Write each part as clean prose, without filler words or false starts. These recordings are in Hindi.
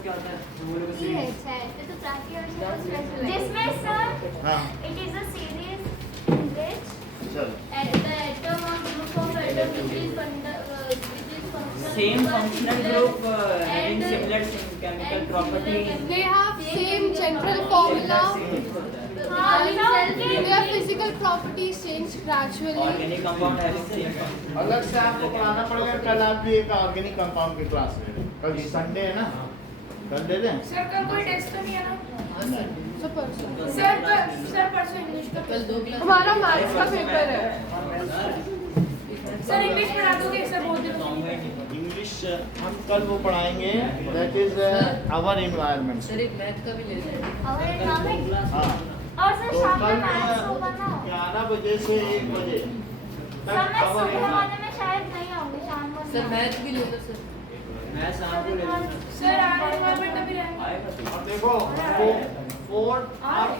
पर्पस क्या होता है? ये है अच्छा है तो प्राची और स्पेशल जिसमें सर हाँ it is a series in which चलो the atom or group of atom which is Same functional group having similar chemical properties. They have same general formula. Their physical properties change gradually. Organic compound having same function. अलग से आपको पढ़ाना पड़ेगा। कल आप भी एक ऑर्गेनिक कंपाउंड की क्लास ले रहे हैं। कल संडे है ना, कल दे दें। सर कल कोई टेस्ट तो नहीं है ना? So परसों सर परसों इंग्लिश का कल 2 क्लास हमारा मैथ्स का पेपर है। सर इंग्लिश पढ़ा दोगे सर बहुत दिन इंग्लिश हम कल वो पढ़ाएंगे, that is our environment. Sir एक मैथ का भी ले लें। और इकोनॉमिक हाँ और सर तो शाम कल में मैथ्स होगा ना 11 बजे से 1 बजे सर तक मैं our सुबह environment- वाले में शायद नहीं आऊंगी शाम को सर मैथ भी ले लो सर। मैं शाम को ले लूँगा। सर आज एनवायरनमेंट अभी रहेगा आएगा तो। और देखो फोर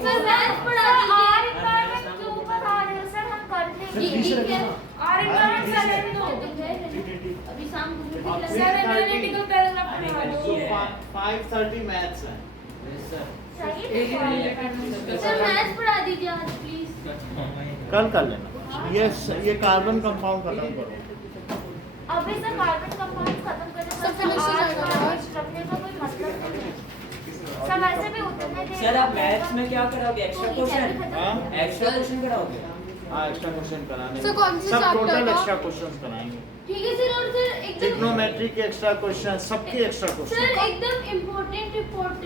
सर मैथ्स पढ़ा दीजिए और इन्वायरमेंट के ऊपर आ रहे हो सर हम कर लेंगे ठीक है और एनवायरनमेंट सर रहने दो अभी शाम को सर एनालिटिकल पैराग्राफ पढ़ा दो 5:30 मैथ्स है। सही है सर मैथ्स पढ़ा दीजिए आज प्लीज कल कर लेना। ये कार्बन कंपाउंड खत्म करो। अभी से कार्बन कंपाउंड खत्म करने सब finish हो जाएगा आज। रखने का कोई मतलब नहीं है सर वैसे भी उतने देर सर आप मैथ्स में क्या कराओगे? Extra question? हाँ एक्स्ट्रा क्वेश्चन कराओगे? हाँ एक्स्ट्रा क्वेश्चन कराने सर कौन से सब chapter टोटल का? एक्स्ट्रा क्वेश्चन कराएंगे। ठीक है सर और सर एकदम ट्रिग्नोमेट्री के एक्स्ट्रा क्वेश्चन, सबके एक्स्ट्रा सर क्वेश्चन एकदम इम्पोर्टेंट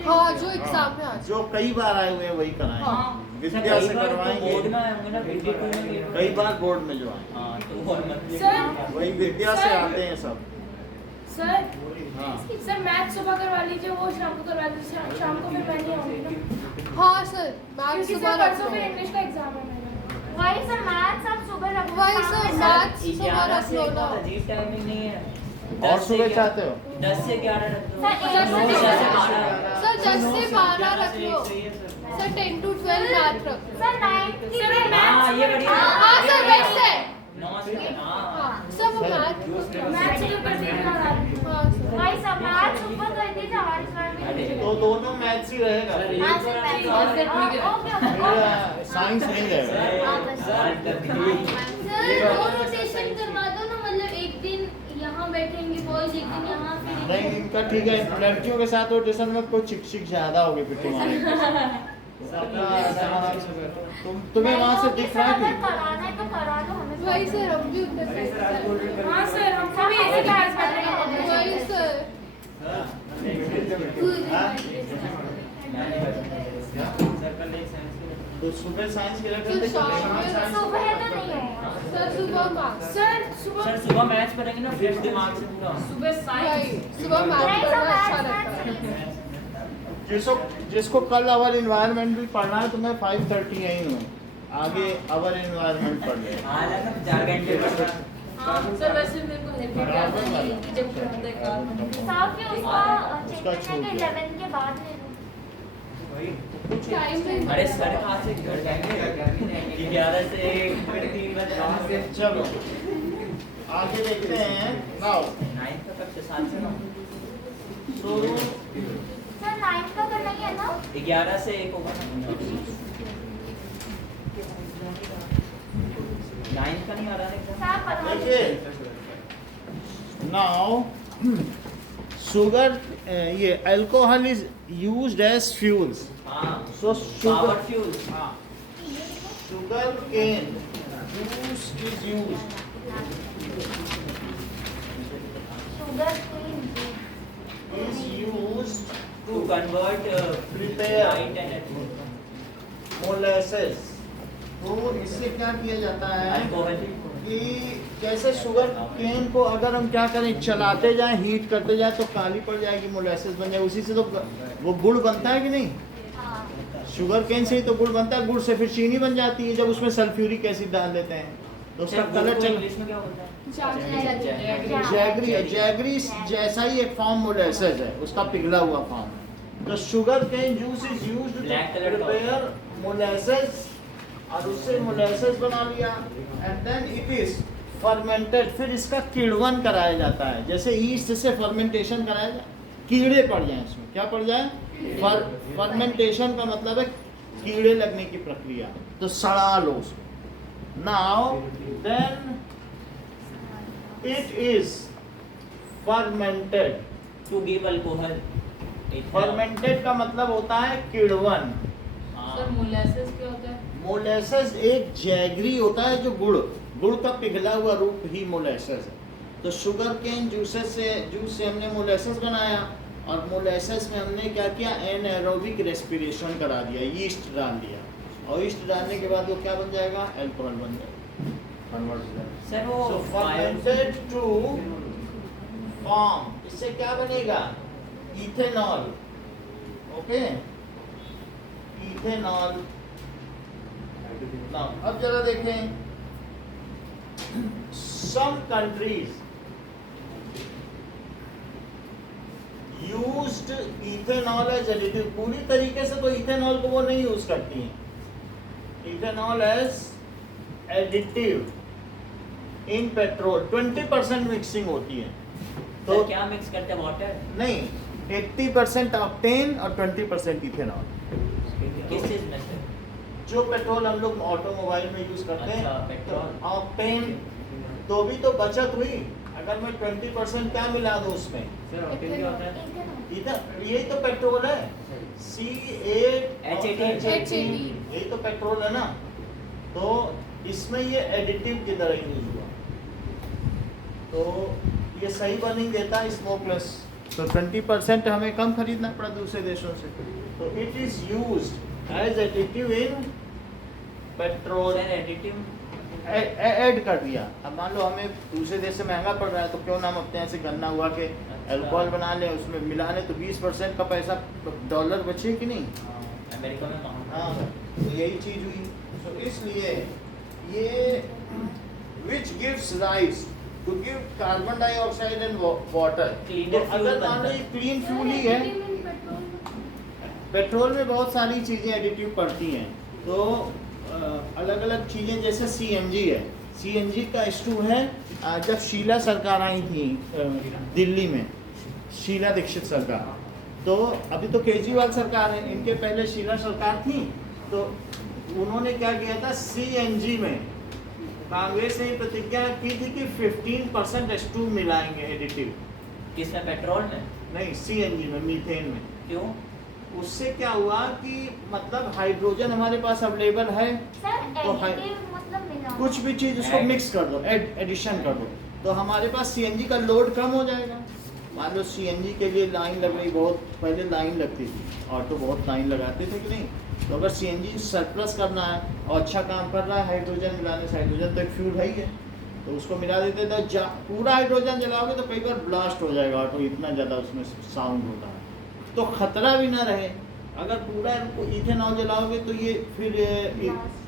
हाँ जो एग्जाम में आज। जो कई बार आए हुए हैं वही कराएंगे। सर विद्या कई से बार तो बोर्ड करवाएंगे, में आएंगे ना, वीडियो में कई बार बोर्ड में जो आए हाँ तो और मतलब सर वही विद्या से आते हैं सब। सर हाँ सर मैथ सुबह करवा लीजिए वो शाम को करवा दीजिए शाम को फिर मैं नहीं आऊंगी ना हाँ सर मैथ्स क्योंकि सुबह सर परसों रख फिर लो। इंग्लिश का एग्जाम है मेरा वही सर मैथ्स आप सुबह रख वही सर मैथ्स सुबह 11 रख से लो एक ना। बहुत अजीब टाइमिंग नहीं है। और सुबह चाहते हो? 10 से 11 रख दो। सर, एक से 9 से 12। सर 10 से 12 रख लो। सही है सर। सर 10 to 12 मैथ रख लो। सर 9 की सर, हाँ ये बढ़िया। हाँ सर बेस्ट है। 9 से हाँ हाँ सब मैथ मैथ से जो कर देना हाँ सर वही सब मैथ्स ऊपर कर दीजिए और इन्वायरमेंट तो दोनों मैथ्स ही रहेगा, हाँ सर मैथ्स ओके साइंस नहीं रहेगा। सर दो रोटेशन करवा दो ना मतलब एक दिन यहाँ बैठेंगे बॉयज एक दिन यहाँ फिर नहीं इनका ठीक है, लड़कियों के साथ रोटेशन में कोई चिक चिक ज्यादा होगी फिर तुम्हारी। तुम्हें वहाँ से दिख रहा है कि कराना है तो करा लो हमें वही सर हम भी उधर बैठे हाँ सर हम सभी ऐसे क्लास बैठ रहे हैं वही सर तो सुबह साइंस के तो शाम में सुबह तो नहीं है सर सुबह मैथ्स सर सुबह सर सुबह मैथ्स पढ़ेंगे ना फ्रेश दिमाग से पूरा। सुबह वही सुबह मैथ्स नहीं पढ़ना सर अच्छा मैथ्स लगता है। जिसको कल अवर एनवायरनमेंट भी पढ़ना है तो मैं 5:30 यहीं हूँ, आगे अवर एनवायरनमेंट पढ़ ले। आज ना 4 घंटे पढ़ना। सर वैसे मेरे को हेल्प क्या चाहिए कि जब पढ़ता है कार्बन साहब के उसका उसका चेक छूट करके गया। 11 के बाद ले लो टाइम नहीं अरे सर कहाँ से घर जाएंगे? 11 से 1 फिर 3 बजे। चलो आगे देखते हैं। नाउ 9 का कब से 7 से 9? शुरू सर 9 का करना ही है ना 11 से 1 होगा ना। 9 का नहीं आ रहा है सर पढ़ा देखिए नाउ शुगर ये alcohol is used as fuels, हाँ so power sugar fuel. Sugar cane juice is used sugar queen is used to convert prepare light energy molasses। तो इससे क्या किया जाता है अल्कोहल। कि जैसे शुगर केन को अगर हम क्या करें चलाते जाएं हीट करते जाएं तो काली पड़ जाएगी, मोलासेस बन जाए, उसी से तो वो गुड़ बनता है कि नहीं? शुगर केन से ही तो गुड़ बनता है, गुड़ से फिर चीनी बन जाती है जब उसमें सल्फ्यूरिक एसिड डाल देते हैं तो उसका कलर चल इंग्लिश में क्या बोलते हैं? जैगरी है, जैगरी जैसा ही एक फॉर्म मोलासेस है, उसका पिघला हुआ फॉर्म। तो sugar cane juice is used to Black color का प्रिपेयर मोलासेस और उससे मोलासेस बना लिया and then it is fermented, फिर इसका किण्वन कराया जाता है, जैसे ईस्ट से फर्मेंटेशन कराया जाता है कीड़े पड़ जाए इसमें। क्या पड़ जाए? फर्मेंटेशन का मतलब है कीड़े लगने की प्रक्रिया, तो सड़ा लो उसको। Now then it is fermented. To give alcohol. Fermented का मतलब होता है किड़वन। सर मोलेसेस क्या होता है? मोलेसेस एक जैगरी होता है, जो गुड़ का पिघला हुआ रूप ही मोलेसेस है। तो शुगर केन जूस से हमने मोलेसेस बनाया, और मोलेसेस में हमने क्या किया? एनाएरोबिक रेस्पिरेशन करा दिया, यीस्ट डाल दिया, और यीस्ट डालने के बाद वो क्या बन जाएगा? अल्कोहल बन जाएगा, कन्वर्ट हो जाएगा। सर वो So fermented to form, इससे क्या बनेगा? इथेनॉल। Okay, ethanol. नाउ अब जरा देखें, some countries used ethanol as additive। पूरी तरीके से तो इथेनॉल को वो नहीं यूज करती हैं। Ethanol as additive in petrol 20% mixing होती है। तो क्या मिक्स करते हैं? वाटर? नहीं, 80% ऑक्टेन और 20% इथेनॉल। किस चीज में सर? जो पेट्रोल हम लोग ऑटोमोबाइल में यूज करते हैं, अच्छा, पेट्रोल। तो ऑक्टेन तो भी तो बचत हुई। अगर मैं 20% क्या मिला दूं उसमें? सर ऑक्टेन क्या होता है? इधर यही तो पेट्रोल है, C8 HAT। यही तो पेट्रोल है ना। तो इसमें ये एडिटिव की तरह यूज हुआ, तो ये सही बर्निंग देता है स्मोकलेस। तो 20% हमें कम खरीदना पड़ा दूसरे देशों से। तो it is used as additive in petrol. Sir additive add कर दिया। अब मान लो हमें दूसरे देश से महंगा पड़ रहा है, तो क्यों ना हम अपने यहाँ से गन्ना हुआ के अल्कोहल बना लें, उसमें मिला लें, तो 20% का पैसा डॉलर बचे कि नहीं? अमेरिका में महंगा। हाँ, तो यही चीज हुई। तो इसलिए ये which gives rise to give carbon dioxide and water. Cleaner fuel अगर मान लो बनता ये है। क्लीन फ्यूल ही है, पेट्रोल में बहुत सारी चीजें एडिटिव पड़ती हैं। तो अलग अलग चीजें, जैसे CNG है, CNG का स्टू है। जब शीला सरकार आई थी दिल्ली में, शीला दीक्षित सरकार, तो अभी तो केजरीवाल सरकार है, इनके पहले शीला सरकार थी, तो उन्होंने क्या किया था? CNG में कांग्रेस ने प्रतिज्ञा की थी कि 15% S2 मिलाएंगे एडिटिव। किसमें? पेट्रोल में? नहीं, CNG में, मीथेन में। क्यों? उससे क्या हुआ कि मतलब हाइड्रोजन हमारे पास अवेलेबल है, सर तो एडिटिव मतलब मिला कुछ भी चीज उसको मिक्स कर दो, एडिशन कर दो, तो हमारे पास CNG का लोड कम हो जाएगा। मान लो CNG के लिए लाइन लग रही, बहुत पहले लाइन लगती थी, ऑटो बहुत लाइन लगाते थे कि नहीं? तो अगर CNG सरप्लस करना है और अच्छा काम कर रहा है हाइड्रोजन मिलाने से, हाइड्रोजन तो एक फ्यूल है ही है, तो उसको मिला देते थे। पूरा हाइड्रोजन जलाओगे तो कई बार ब्लास्ट हो जाएगा ऑटो, इतना ज़्यादा उसमें साउंड होता है, तो खतरा भी ना रहे। अगर पूरा इथेनॉल जलाओगे तो ये फिर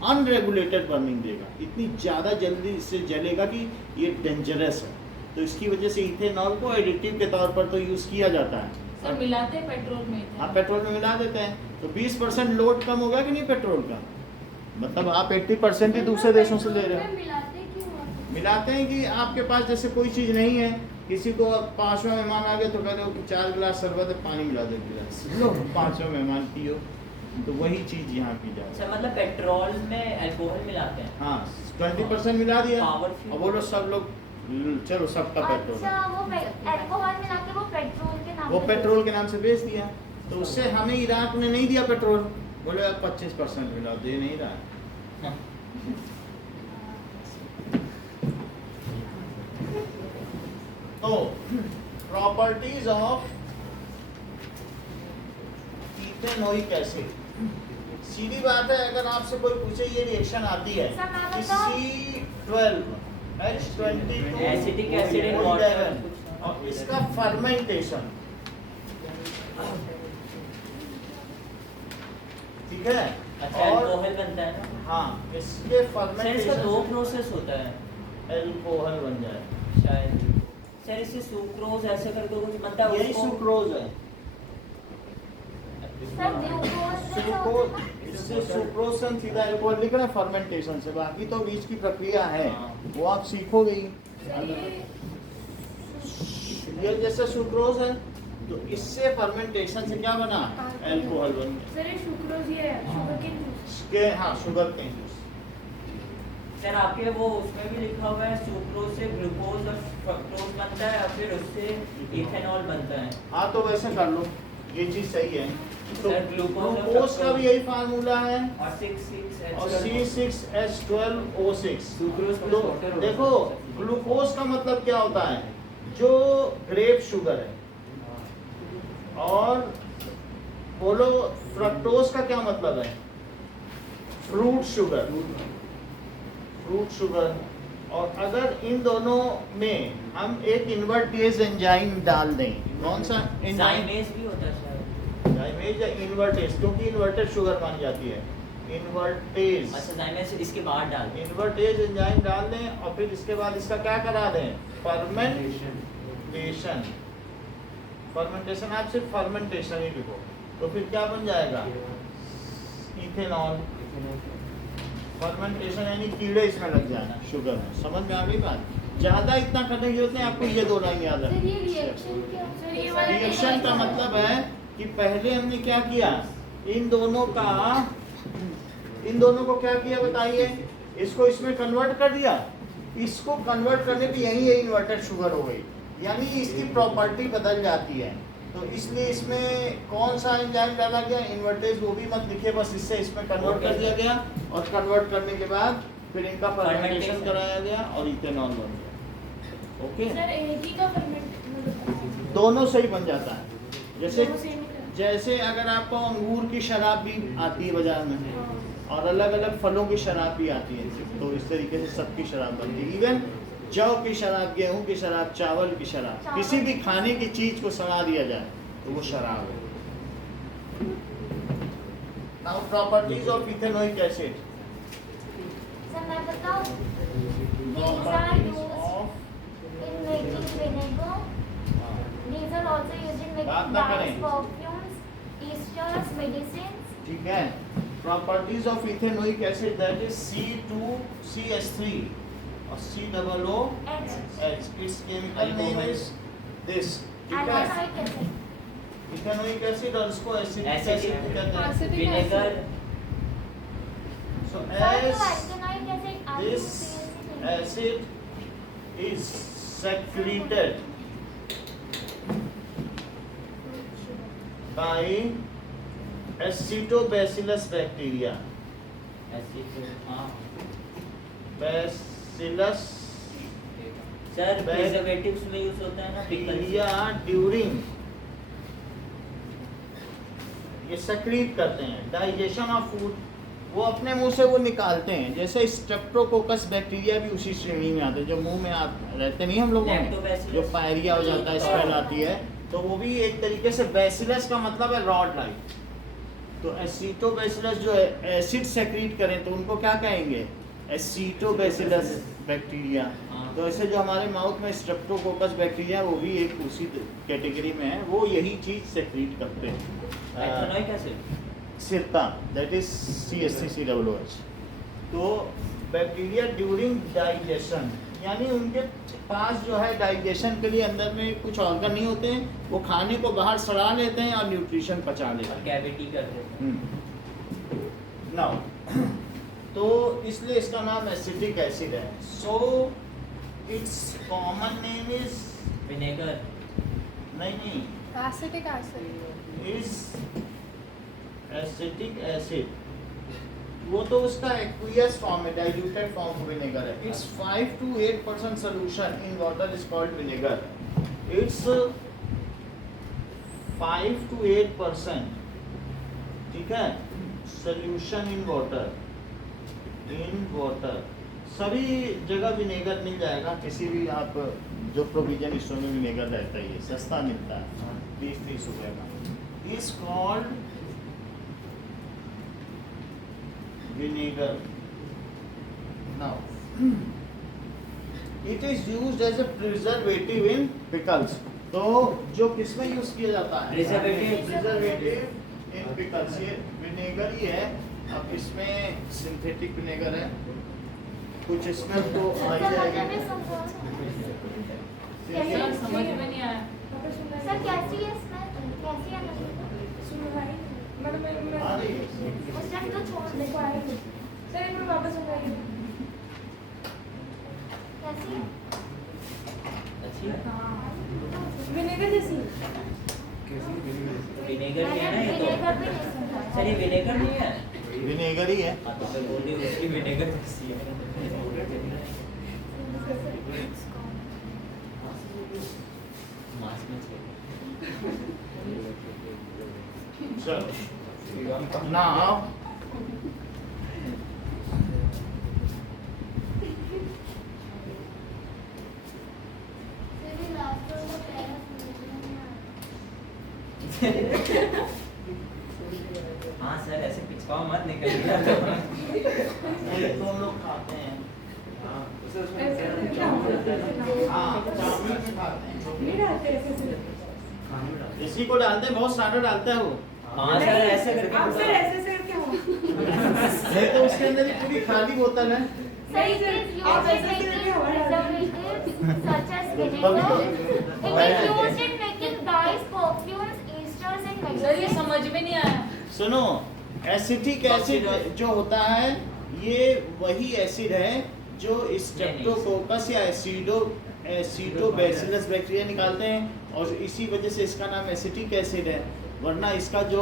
अनरेगुलेटेड बर्निंग देगा, इतनी ज़्यादा जल्दी इससे जलेगा कि ये डेंजरस है। तो इसकी वजह से इथेनॉल को एडिटिव के तौर पर तो यूज़ किया जाता है। सर मिलाते हैं पेट्रोल में? हाँ, पेट्रोल में मिला देते हैं, तो 20% लोड कम होगा कि नहीं पेट्रोल का? मतलब आप 80% ही दूसरे देशों से ले रहे हो। मिलाते क्यों हैं? मिलाते हैं कि आपके पास जैसे कोई चीज़ नहीं है, किसी को 5वां मेहमान आ गए तो कह दो कि 4 गिलास शरबत है, पानी मिला दो गिलास, लो 5वां मेहमान पियो। तो वही चीज़ यहाँ की जाए। सर मतलब पेट्रोल में अल्कोहल मिलाते हैं? हाँ, 20% मिला दिया, Powerful। अब बोलो सब लोग चलो सबका पेट्रोल, अच्छा वो अल्कोहल मिला के वो पेट्रोल के नाम वो पे पेट्रोल के नाम से बेच दिया। तो उससे हमें इराक ने नहीं दिया पेट्रोल, बोले अब 25% मिला, दे नहीं रहा है। तो प्रॉपर्टीज ऑफ इथेनोइक एसिड, सीधी बात है, अगर आपसे कोई पूछे ये रिएक्शन आती है सर, मैं कि बताऊं? C12H22 acetic acid in water. और इसका फर्मेंटेशन, ठीक है, अच्छा अल्कोहल बनता है ना? हाँ, इसके सर इसका फर्मेंटेशन 2 प्रोसेस होता है अल्कोहल बन जाए। शायद। सर इससे सुक्रोज ऐसे करके कुछ बनता है, यही उसको सुक्रोज है। सर ग्लूकोज से सुक्रोज, होता है। इससे सुक्रोज से सीधा अल्कोहल लिख रहे हैं फर्मेंटेशन से, बाकी तो बीच की प्रक्रिया है, वो आप सीखोगे ही। ये जैसे सुक्रोज है, तो इससे फर्मेंटेशन से क्या बना, अल्कोहल बन गया। सर ये सुक्रोज ही है, शुगर केन जूस। के हाँ, शुगर केन जूस। सर आपके वो उसमें भी लिखा हुआ है सुक्रोज से ग्लूकोज और फ्रक्टोज बनता है और फिर उससे इथेनॉल बनता है। हाँ तो वैसे कर लो, ये चीज सही है। तो सर, ग्लूकोज का भी यही फार्मूला है और 6 और C6H12O6। सुक्रोज तो देखो ग्लूकोज का मतलब क्या होता है, जो ग्रेप शुगर है, और बोलो फ्रक्टोज का क्या मतलब है, फ्रूट शुगर, फ्रूट शुगर। और अगर इन दोनों में हम एक इन्वर्टेज एंजाइम डाल दें, कौन सा एंजाइम, जाइमेज भी होता है सर। जाइमेज या इन्वर्टेज, क्योंकि इन्वर्टेड शुगर मानी जाती है, इन्वर्टेज। अच्छा जाइमेज इसके बाद डाल दें। इन्वर्टेज एंजाइम डाल दें और फिर इसके बाद इसका क्या करा दें, फर्मेंटेशन। फर्मेंटेशन, आप सिर्फ फर्मेंटेशन ही लिखो तो फिर क्या बन जाएगा, इथेनॉल। फर्मेंटेशन यानी कीड़े इसमें लग जाना शुगर में। समझ में आ गई बात? ज्यादा इतना करने की जरूरत नहीं, आपको ये दो लाइन याद सर ये रखनी। रिएक्शन क्या, सर ये वाला रिएक्शन का मतलब है कि पहले हमने क्या किया, इन दोनों को क्या किया बताइए, इसको इसमें कन्वर्ट कर दिया। इसको कन्वर्ट करने पे यही इन्वर्टेड शुगर हो गई, यानी इसकी प्रॉपर्टी बदल जाती है। तो इसलिए इसमें कौन सा एंजाइम डाला गया, इन्वर्टेज, वो भी मत लिखिए, बस इससे इसमें कन्वर्ट कर दिया गया और कन्वर्ट करने के बाद फिर इनका फर्मेंटेशन कराया गया और इथेनॉल बन गया। ओके, सर एक ही का फर्मेंट दोनों सही बन जाता है। जैसे दोनों same ही करते जैसे अगर आपको अंगूर की शराब भी आती है बाजार में, और अलग अलग फलों की शराब भी आती है, तो इस तरीके से सबकी शराब बनती है। इवन जौ की शराब, गेहूं की शराब, चावल की शराब, किसी भी खाने की चीज को सड़ा दिया जाए तो वो शराब है। Now properties of ethanoic acid. Sir मैं बताऊं, these are used in making vinegar. These are also used in बात making ना dyes, करें। perfumes, esters, medicines. ठीक है, properties of ethanoic acid, that is C2CH3 और COOH। It's chemical name is this. ठीक And है, ionic acid. इथेनोइक एसिड और इसको एसिडिक Acidic एसिड कहते हैं। Acidic vinegar So Sir, as तो ionic acid this acid is secreted by Acetobacillus bacteria. हाँ Bacillus सर प्रिजर्वेटिव्स में यूज होता है ना bacteria during, ये secrete करते हैं डाइजेशन ऑफ फूड, वो अपने मुंह से वो निकालते हैं। जैसे स्ट्रेप्टोकोकस बैक्टीरिया भी उसी श्रेणी में आते हैं, जो मुंह में रहते नहीं हम लोगों में, Lactobacillus। जो पायरिया हो जाता है, स्मेल आती है, तो वो भी एक तरीके से, बैसिलस का मतलब है रॉड लाइक। तो एसिटोबैसिलस जो है एसिड सेक्रीट करें तो उनको क्या कहेंगे, एसिटोबैसिलस बैक्टीरिया। तो ऐसे जो हमारे माउथ में स्ट्रेप्टोकोकस बैक्टीरिया, वो भी एक उसी कैटेगरी में है, वो यही चीज सेक्रीट करते हैं। इथेनोइक एसिड सिरका, दैट इज CH3COOH। तो बैक्टीरिया ड्यूरिंग डाइजेशन, यानी उनके पास जो है डाइजेशन के लिए अंदर में कुछ ऑर्गन नहीं होते हैं, वो खाने को बाहर सड़ा लेते हैं और न्यूट्रिशन पचा लेते हैं। कैविटी कर देते हैं। नाउ तो इसलिए इसका नाम एसिटिक एसिड है। So it's common name is vinegar नहीं, Acetic acid. Is acetic acid, वो तो उसका एक्वियस फॉर्म है, डाइल्यूटेड फॉर्म विनेगर है। It's 5 to 8% solution in water is called vinegar. It's 5 to 8%, ठीक है, solution in water, सभी जगह विनेगर मिल जाएगा, किसी भी आप जो प्रोविजन स्टोर में विनेगर रहता है, ये सस्ता मिलता है 20-30 रुपए का। Is called vinegar. Now, it is used as a preservative in pickles. तो जो किसमें यूज किया जाता है, प्रिजर्वेटिव इन पिकल्स, ये विनेगर ही है। अब इसमें सिंथेटिक विनेगर है, कुछ इसमें तो आ ही सर जाएगा। मतलब ये समझो। सर समझ में नहीं आया। पापा सुनाइए। सर कैसी है स्मेल, कैसी है नमी? सुनाइए। मैं आ रही है। उस टाइम तो छोड़ दे। देखो आएगी। सर एक मिनट वापस सुनाइए। कैसी है? अच्छी है। विनेगर जैसी। विनेगर ही है ना ये विनेगर तो। भी नहीं सुनता। सर ये विनेगर नहीं है। विनेगर ही है। हाँ तो मैं बोल रही हूँ उसकी विनेगर जैसी है। मास्क में चाहिए। चलो नाउ फिर लास्ट में वो पैरा समझना हाँ सर ऐसे पिछवाओ मत निकल गया तो। तुम लोग खाते हैं। हाँ चावल में खाते हैं। नहीं डालते ऐसे से। इसी को डालते हैं, बहुत सारा डालता है वो। हाँ सर ऐसे करके आप सर पूरा- ऐसे से क्या हुआ? नहीं तो उसके अंदर ही पूरी खाली बोतल है। Sir, it is आप used in ऐसे making करके हवा preservatives such as vinegar. It is used in making dyes, perfumes, esters and sir ये medicines. समझ में नहीं आया। सुनो, एसिटिक एसिड जो होता है ये वही एसिड है जो स्ट्रेप्टोकोकस या एसिडोबैसिलस बैक्टीरिया निकालते हैं और इसी वजह से इसका नाम एसिटिक एसिड है। वरना इसका जो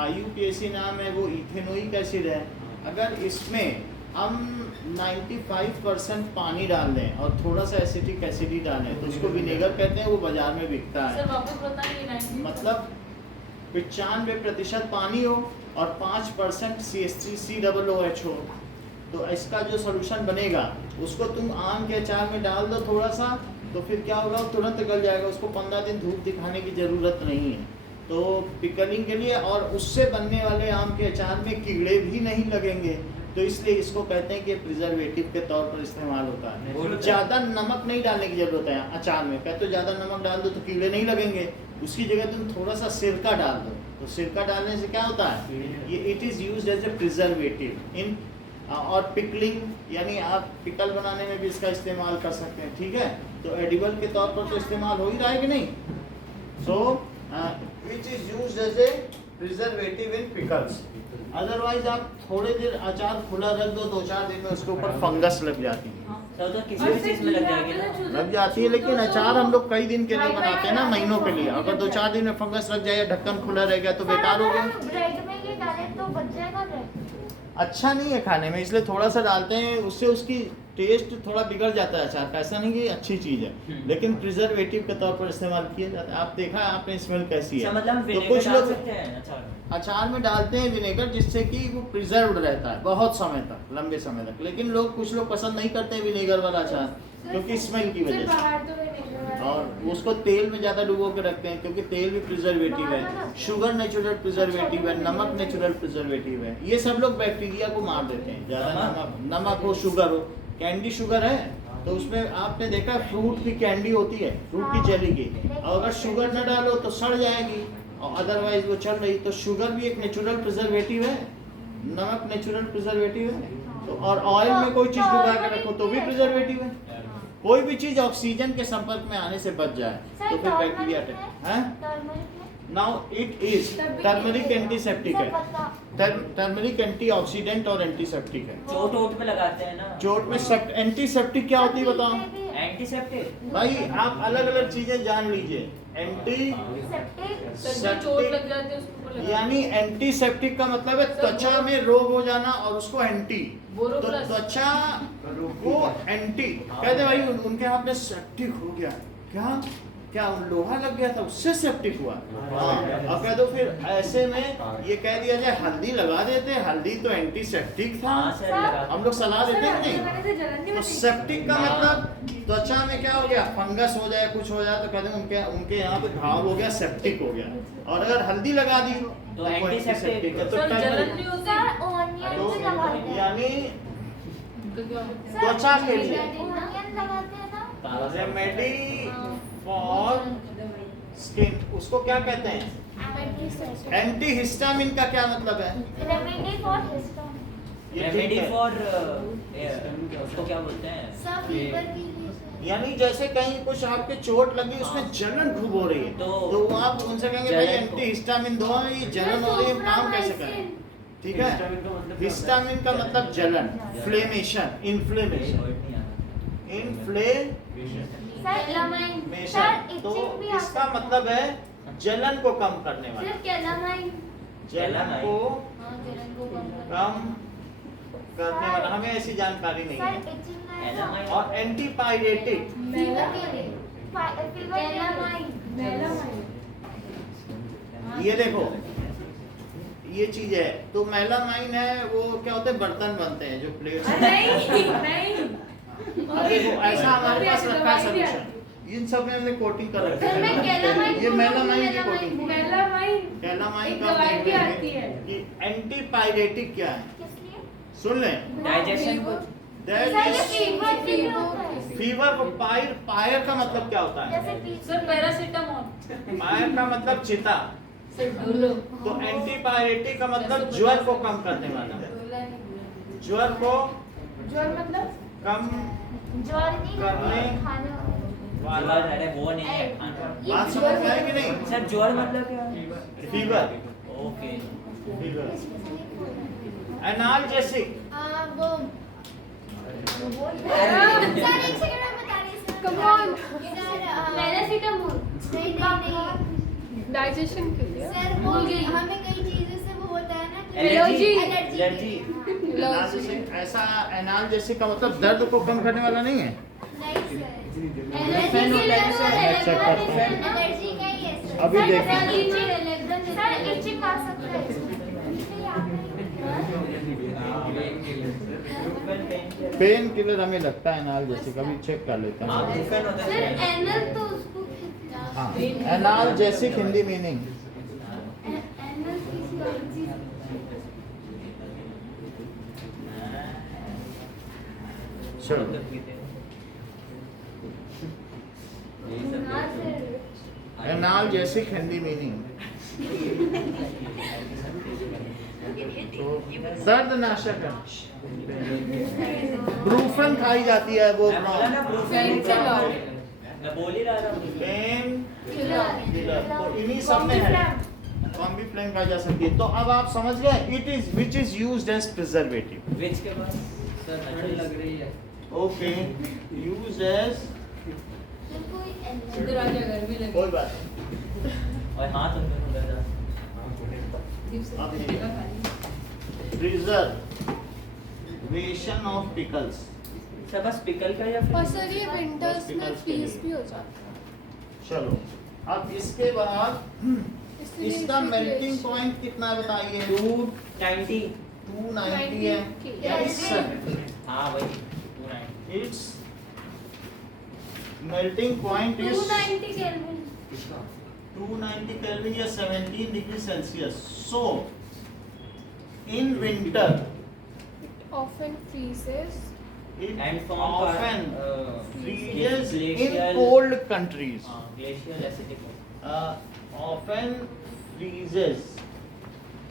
IUPAC नाम है वो इथेनोइक एसिड है। अगर इसमें हम 95% पानी डाल दें और थोड़ा सा एसिटिक एसिड ही डालें तो उसको विनेगर कहते हैं, वो बाजार में बिकता है। सर वापस बताइए 90। मतलब 95% पानी हो और 5% CH3COOH हो तो इसका जो सॉल्यूशन बनेगा उसको तुम आम के अचार में डाल दो थोड़ा सा, तो फिर क्या होगा, तुरंत गल जाएगा। उसको 15 दिन धूप दिखाने की ज़रूरत नहीं है। तो पिकलिंग के लिए और उससे बनने वाले आम के अचार में कीड़े भी नहीं लगेंगे, तो इसलिए इसको कहते हैं कि प्रिजर्वेटिव के तौर पर इस्तेमाल होता है। ज़्यादा नमक नहीं डालने की ज़रूरत है अचार में। कहते हो ज़्यादा नमक डाल दो तो कीड़े नहीं लगेंगे, उसकी जगह तुम थोड़ा सा सिरका डाल दो। तो सिरका डालने से क्या होता है, ये it is used as a preservative in और पिकलिंग, यानी आप पिकल बनाने में भी इसका इस्तेमाल कर सकते हैं। ठीक है, तो एडिबल के तौर पर तो इस्तेमाल हो ही रहा है कि नहीं। So which is used as a preservative in pickles. Otherwise आप थोड़े देर अचार खुला रख दो, 2-4 दिन में उसके ऊपर फंगस लग जाती है। तो किसी भी चीज में लग जाएगी ना। लग जाती है, लेकिन अचार हम लोग कई दिन के लिए बनाते हैं ना, महीनों के लिए। अगर 2-4 दिन में फंगस लग जाए, ढक्कन खुला रह गया तो बेकार हो गया। ब्रेड में ये डालें तो बच जाएगा ब्रेड। अच्छा नहीं है खाने में, इसलिए थोड़ा सा डालते हैं, उससे उसकी टेस्ट थोड़ा बिगड़ जाता है अचार का। ऐसा नहीं कि अच्छी चीज़ है, लेकिन प्रिजर्वेटिव के तौर पर इस्तेमाल किया जाता है। आप देखा है आपने स्मेल कैसी है। मतलब तो विनेगर कुछ डाल लोग सकते हैं अचार में। अचार में डालते हैं विनेगर, जिससे कि वो प्रिजर्व्ड रहता है बहुत समय तक, लंबे समय तक। लेकिन लोग कुछ लोग पसंद नहीं करते हैं विनेगर वाला अचार, क्योंकि स्मेल की वजह से। बाहर तो विनेगर और उसको तेल में ज़्यादा डुबो के रखते हैं, क्योंकि तेल भी प्रिजर्वेटिव है, शुगर नेचुरल प्रिजर्वेटिव है, नमक नेचुरल प्रिजर्वेटिव है। ये सब लोग बैक्टीरिया को मार देते हैं। ज़्यादा नमक हो, शुगर हो, कैंडी शुगर है तो उसमें आपने देखा फ्रूट की कैंडी होती है, फ्रूट की जेली की, और अगर शुगर न डालो तो सड़ जाएगी, और अदरवाइज वो चल रही। तो शुगर भी एक नेचुरल प्रिजर्वेटिव है, नमक नेचुरल प्रिजर्वेटिव है। तो और ऑयल में कोई चीज़ डुबा के रखो तो भी प्रिजर्वेटिव है। कोई भी चीज़ ऑक्सीजन के संपर्क में आने से बच जाए तो फिर बैक्टीरिया है। Now it is turmeric antiseptic है, टर्मरिक एंटीऑक्सीडेंट और एंटीसेप्टिक है। चोट वोट पे लगाते हैं ना। चोट में एंटीसेप्टिक क्या होती है बताओ एंटीसेप्टिक। भाई, आप अलग अलग चीजें जान लीजिए। सर जो चोट लग जाती है उसको लगा- यानी एंटीसेप्टिक का मतलब है त्वचा में रोग हो जाना, और उसको एंटी, तो बोरोप्लस। त्वचा को एंटी कहते भाई उनके हाथ में सेप्टिक हो गया, क्या क्या लोहा लग गया था उससे सेप्टिक हुआ। अब कह दो फिर ऐसे में ये कह दिया जाए हल्दी लगा देते, हल्दी तो एंटीसेप्टिक था। हाँ सर लगाते हम लोग सलाह देते हैं नहीं। लगाने से जलन नहीं तो होती। सेप्टिक का मतलब त्वचा में क्या हो गया, फंगस हो जाए, कुछ हो जाए, तो कहते हैं उनके यहाँ पे घाव हो गया, सेप्टिक हो गया। और अगर हल्दी लगा दी तो एंटीसेप्टिक है। तो सर जलन turmeric- नहीं होती। सर ऑनियन भी लगाते हैं। यानी तो क्या? त्वचा के लिए ऑनियन लगाते हैं ना। रेमेडी फॉर स्किन, उसको क्या कहते हैं, एंटी हिस्टामिन का क्या मतलब है, रेमेडी फॉर हिस्टोन। ये ठीक रेमेडी है। फॉर उसको क्या बोलते हैं। सब फीवर के लिए यानी जैसे कहीं कुछ आपके चोट लगी उसमें जलन खूब हो रही है, तो वो आप उनसे कहेंगे भाई जलन को- एंटी हिस्टामिन दो, ये जलन हो रही है, काम कैसे करें? ठीक है, हिस्टामिन का मतलब जलन, फ्लेमेशन, इन्फ्लेमेशन, इन्फ्लेमेशन। तो इसका मतलब है जलन को कम करने वाला, सर कैलामाइन। जलन को हाँ, जलन को कम करना। कम करने वाला, हमें ऐसी जानकारी नहीं सर है। Itching calamine. और एंटीपायरेटिक, फीवर के लिए कैलामाइन। ये देखो ये चीज है, तो मेलामाइन है, वो क्या होते हैं, बर्तन बनते हैं जो प्लेट्स। अब देखो ऐसा हमारे पास रखा है सोल्यूशन, इन सब में हमने कोटिंग कर रखी सर मैं कैलामाइन ये बोल रहा हूँ, मेलामाइन की कैलामाइन कोटिंग। बोल रहा हूँ। कैलामाइन कैलामाइन एक का दवाई भी देखेंगे आती है। कि एंटीपायरेटिक क्या है, किस लिए? सुन लें। डाइजेशन को दैट सर ये इज फीवर के लिए होता है। फीवर को पायर का मतलब क्या होता है? जैसे पीस सर पैरासीटामोल। पायर का मतलब चिता, सर डोलो। तो एंटीपायरेटिक का मतलब ज्वर को कम करने वाला, ज्वर को ज्वर मतलब कम ज्वर नहीं करने खाने वाले। वाला। अरे वो नहीं है खाना। बात समझ में आई कि नहीं? सर ज्वर मतलब क्या है? Fever, okay. फीवर, एनाल्जेसिक, वो सर एक सेकंड में बता रही हूँ। Come on. Sir paracetamol. नहीं डाइजेशन के लिए सर वो हमें कई चीजों से वो होता है ना कि एलर्जी। एलर्जी एनाल्जेसिक, ऐसा एनाल्जेसिक का मतलब दर्द को कम करने वाला नहीं है। नहीं सर एलर्जी के लिए तो चेक करते हैं। एलर्जी का ही है सर। अभी सर, देखते हैं। सर इचिंग आ सकता है इसमें याद नहीं। पेन किलर हमें लगता है एनाल्जेसिक, अभी चेक कर लेते हाँ हैं। बुफेन होता सर है। एनल तो उसको हाँ, एनाल्जेसिक हिंदी मीनिंग एनल किसी और चीज चलो। हाँ सर एनाल्जेसिक हिंदी मीनिंग तो दर्द नाशक है। ब्रूफन खाई जाती है वो, मैं बोला ना बुफेन मैं बोल ही रहा था। पेन किलर, तो इन्हीं सब में है। कॉम्बिफ्लेम खाई जा सकती है। तो अब आप समझ गए, it is which is used as preservative. Which के बाद सर ठंड लग रही है। ओके, यूज्ड एज, इधर आ जा, गर्मी लगी। कोई बात नहीं। और हाथ उनके उधर जा। अब प्रिजर्वेशन ऑफ पिकल्स। सर बस पिकल का या और फिर सर ये विंटर्स में Hospitals के लिए। फ्रीज भी हो जाता है चलो, अब इसके बाद इसलिए इसका इसे मेल्टिंग glacier- पॉइंट कितना बताइए? 290। 290 है। 90 Yes, हाँ वही 290। its melting point is 290 kelvin 290 Kelvin या 17 degree Celsius. So in winter often freezes it And form often freezes in glacial- cold countries. Glacier acidic. Often freezes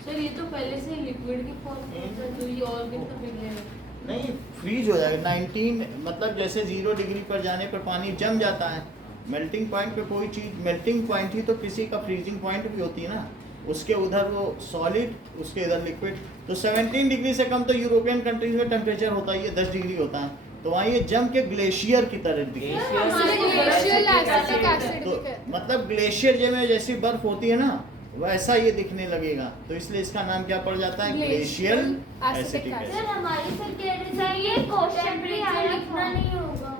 sir ये तो पहले से लिक्विड की फॉर्म में होता है, तो ये और दिन तो पिघलेगा। नहीं, फ्रीज हो जाएगा 19, मतलब जैसे 0 डिग्री पर जाने पर पानी जम जाता है। मेल्टिंग पॉइंट पे कोई चीज, मेल्टिंग पॉइंट ही तो किसी का फ्रीजिंग पॉइंट भी होती है ना, उसके उधर वो सॉलिड, उसके इधर लिक्विड। तो 17 डिग्री से कम तो यूरोपियन कंट्रीज में टेम्परेचर होता ही है, 10 डिग्री होता है, तो वहाँ ये जम के ग्लेशियर की तरह दिखे। glacial lactic acid तो भी कहते हैं। मतलब ग्लेशियर में जैसी बर्फ होती है ना, वैसा ये दिखने लगेगा, तो इसलिए इसका नाम क्या पड़ जाता है? Glacial Glacial acidic acidic acid. Sir हमारी सेक्रेटरी ये क्वेश्चन भी आया लिखना नहीं होगा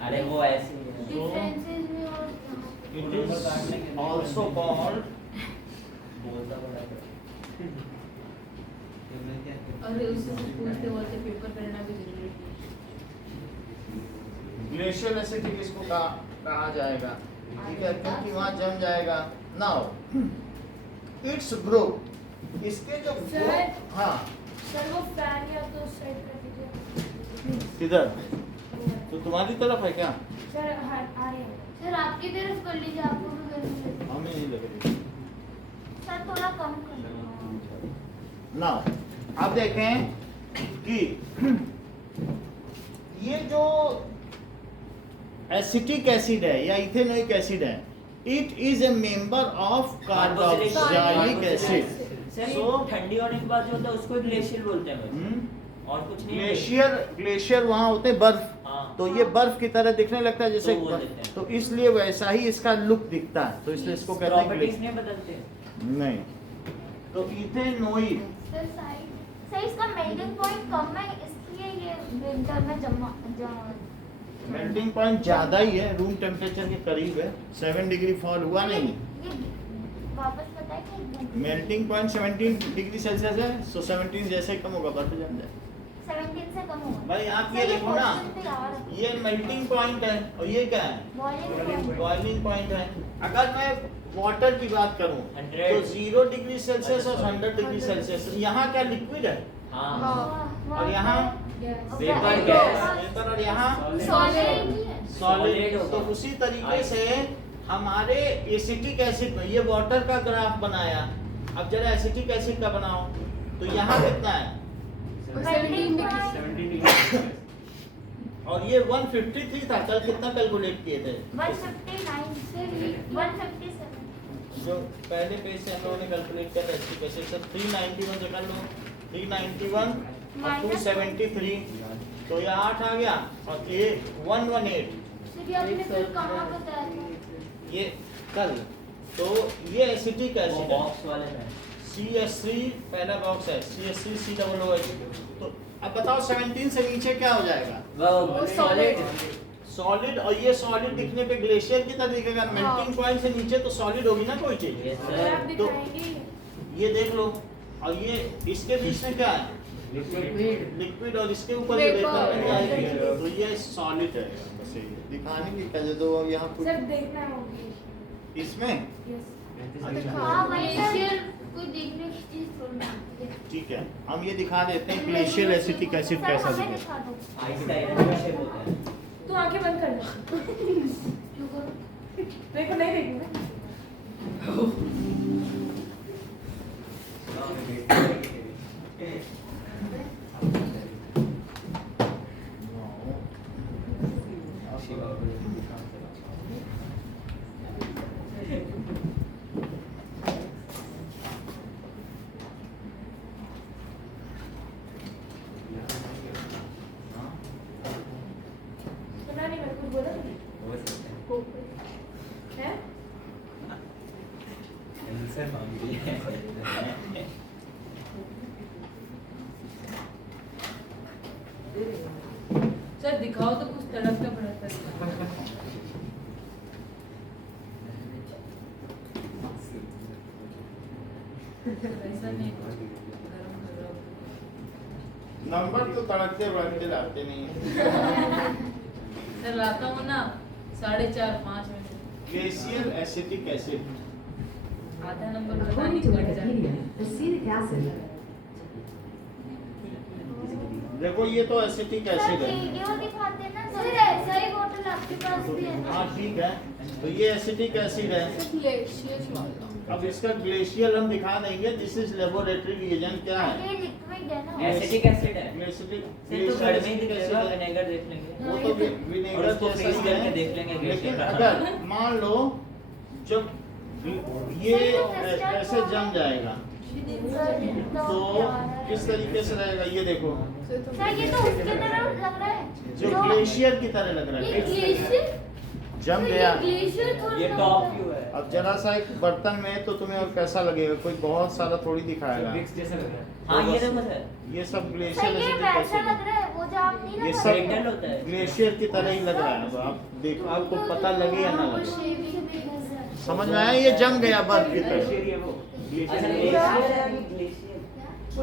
अरे वो ऐसी है। डिफरेंसेस में और It is also called बोलता बड़ा है। और उससे पूछते बोलते पेपर करना भी जरूरी है। ग्लेशियल एसिडिक इसको कहा जाएगा, ठीक है, क्योंकि वहाँ जम जाएगा। नाउ इट्स ग्रो, इसके जो सर। हाँ सर वो फैन या तो सेट कर दीजिए। किधर? तो तुम्हारी तरफ है क्या? सर आ रहे हैं। सर आपकी तरफ कर लीजिए आपको भी गर्मी लग रही है। हमें नहीं लग रही। सर थोड़ा कम कर लो नाउ आप देखें कि ये जो एसिटिक एसिड है या इथेनोइक एसिड है, it is a member of carboxylic acid. Sir So- ये ठंडी होने के बाद जो होता है उसको ग्लेशियर बोलते हैं बस। और कुछ नहीं। ग्लेशियर वहाँ होते हैं बर्फ, हाँ। तो ये बर्फ की तरह दिखने लगता है जैसे तो वो देते हैं। तो इसलिए वैसा ही इसका लुक दिखता है, तो इसलिए इसको कहते हैं प्रॉपर्टीज नहीं बदलते। नहीं। तो इथेनोइक सर इसका मेल्टिंग पॉइंट कम है, इसलिए ये विंटर में जमा मेल्टिंग पॉइंट ज्यादा ही है, रूम टेम्परेचर के करीब है, 7 डिग्री फॉल हुआ नहीं। ये वापस बताए कि मेल्टिंग पॉइंट 17 डिग्री सेल्सियस है, सो 17 जैसे ही कम होगा बर्फ जम जाए। 17 से कम होगा। भाई आप ये देखो ना, ये मेल्टिंग पॉइंट है और ये क्या है, बॉइलिंग पॉइंट है। अगर मैं वाटर की बात करूं 100 तो 0 डिग्री सेल्सियस और 100 डिग्री सेल्सियस, यहाँ क्या लिक्विड है हाँ। और यहाँ वेपर गैस। वेपर और यहाँ सॉलिड सॉलिड। होगा। तो उसी तरीके से हमारे एसिटिक एसिड में ये वाटर का ग्राफ बनाया, अब जरा एसिटिक एसिड का बनाओ, तो यहाँ कितना है 17 डिग्री। और ये 153 था, कल कितना कैलकुलेट किए थे 159 से 157 जो पहले पेज से हम लोगों ने कैलकुलेट किया था एसिटिक एसिड से 391 से कर लो, 391 और 273, तो ये 8 आ गया और ये 118 फिर ये आपने फिर कहाँ बताया था? ये कल। तो ये एसिटिक वो एसिड है, बॉक्स वाले में। CH3 पहला बॉक्स है, CH3COOH। तो अब बताओ 17 से नीचे क्या हो जाएगा वो सॉलिड। सॉलिड, और ये सॉलिड दिखने पे ग्लेशियर की तरह दिखेगा। मेल्टिंग पॉइंट से नीचे तो सॉलिड होगी ना कोई चीज, यस सर आप सर। तो दिखाएंगे ये देख लो। और ये इसके बीच में क्या है लिक्विड, और इसके ऊपर ये Vapor। वेपर बन जाएगी, तो ये सॉलिड है। बस ये दिखाने की क्या तो यहाँ कुछ सर देखना होगी इसमें यस अच्छा। हाँ वही सर। ग्लेशियर कोई देखने की चीज थोड़ी ना है। ठीक है, हम ये दिखा देते हैं ग्लेशियल एसिटिक एसिड सर कैसा हमें दिखेगा। दिखा दो। आइस का एनर्जी शेप होता है। तू आंखें बंद कर ले क्यों करो? मेरे को नहीं देखना सुना नहीं मेरे को बोला है आंसर मांग रही है। सर दिखाओ तो कुछ तड़कता भड़कता दिखाओ। ऐसा नहीं गरम कर रहा हूँ। नंबर तो तड़कते भड़कते लाते नहीं है। सर लाता हूँ ना 4.5-5 मिनट ग्लेशियल एसिटिक एसिड, आधा नंबर पता According नहीं to कट जाता Wikipedia, acetic acid देखो ये तो एसिटिक सर एसिड है। वीडियो दिखाते हैं ना सर ऐसा ही बॉटल आपके पास भी है ना? हाँ ठीक है, तो ये एसिटिक एसिड है। ग्लेशियर वाला। अब इसका ग्लेशियल हम दिखा देंगे, दिस इज लेबोरेटरी रिएजेंट। क्या है ये लिक्विड है ना। एसिटिक एसिड है। एसिटिक सिर्फ तो घर में ही दिखेगा, विनेगर देख लेंगे। वो तो और विनेगर उसको जैसा freeze ही करके है, देख लेंगे लेकिन ग्लेशियर का। अगर मान लो जब ये ऐसे जम जाएगा तो किस तरीके से रहेगा, ये देखो सर ये तो उसके तरह लग रहा है जो ग्लेशियर की तरह लग रहा ये है, ग्लेशियर जम तो गया। ये ग्लेशियर थोड़ा ये सा टॉप होता है। व्यू है। अब जरा सा एक बर्तन में तो तुम्हें और कैसा लगेगा, कोई बहुत सारा थोड़ी दिखाएगा। ब्रिक्स जैसा लग रहा है। हाँ ये देखो सर। ये सब सर ग्लेशियर ये एसिटिक वैसा एसिड लग रहा है वो जो आप नहीं ये लगा सब रहे मेटल हैं। होता है। ग्लेशियर की तरह ही लग रहा है। अब आप देखो, आपको पता लगे या ना वो लगे, शेविंग में है। समझ में आया, ये जम गया बर्फ की तरह। ग्लेशियर ये वो। अच्छा ग्लेशियर ग्लेशियर है अभी ग्लेशियर।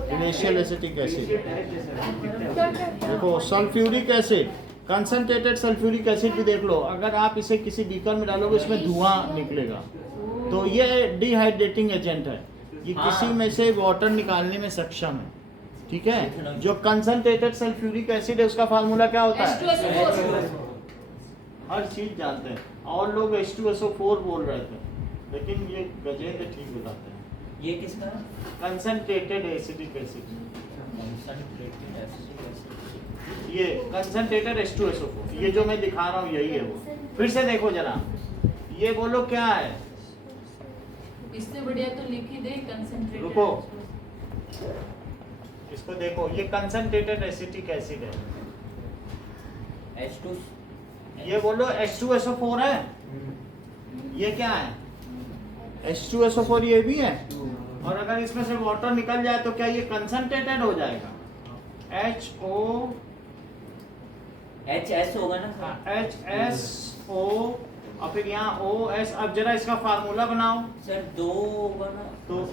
Glacial acetic acid. क्या क्या देखो sulphuric acid, concentrated sulphuric acid भी देख लो। अगर आप इसे किसी बीकर में डालोगे इसमें धुआं निकलेगा, तो ये डिहाइड्रेटिंग एजेंट है। ये हाँ। किसी में से वाटर निकालने में सक्षम है। ठीक है, जो कंसंट्रेटेड सल्फ्यूरिक एसिड है उसका फार्मूला क्या होता है, H2SO4 हर चीज जानते हैं। और लोग H2SO4 बोल रहे थे, लेकिन ये गजेंद्र ठीक बताते हैं। ये किसका? Concentrated acidic acid, concentrated acid. ये कंसंट्रेटेड H2SO4, ये जो मैं दिखा रहा हूँ यही है वो। फिर से देखो जरा, ये बोलो क्या है? इससे बढ़िया तो लिख ही दे कंसंट्रेटेड। रुको, इसको देखो, ये कंसंट्रेटेड एसिटिक एसिड है। H2 ये बोलो H2SO4 है। ये क्या है? H2SO4 ये भी है। और अगर इसमें से वाटर निकल जाए तो क्या ये कंसंट्रेटेड हो जाएगा? HS होगा ना सर? HSO और फिर यहाँ OS। अब जरा इसका फार्मूला बनाओ सर 2 होगा ना? तो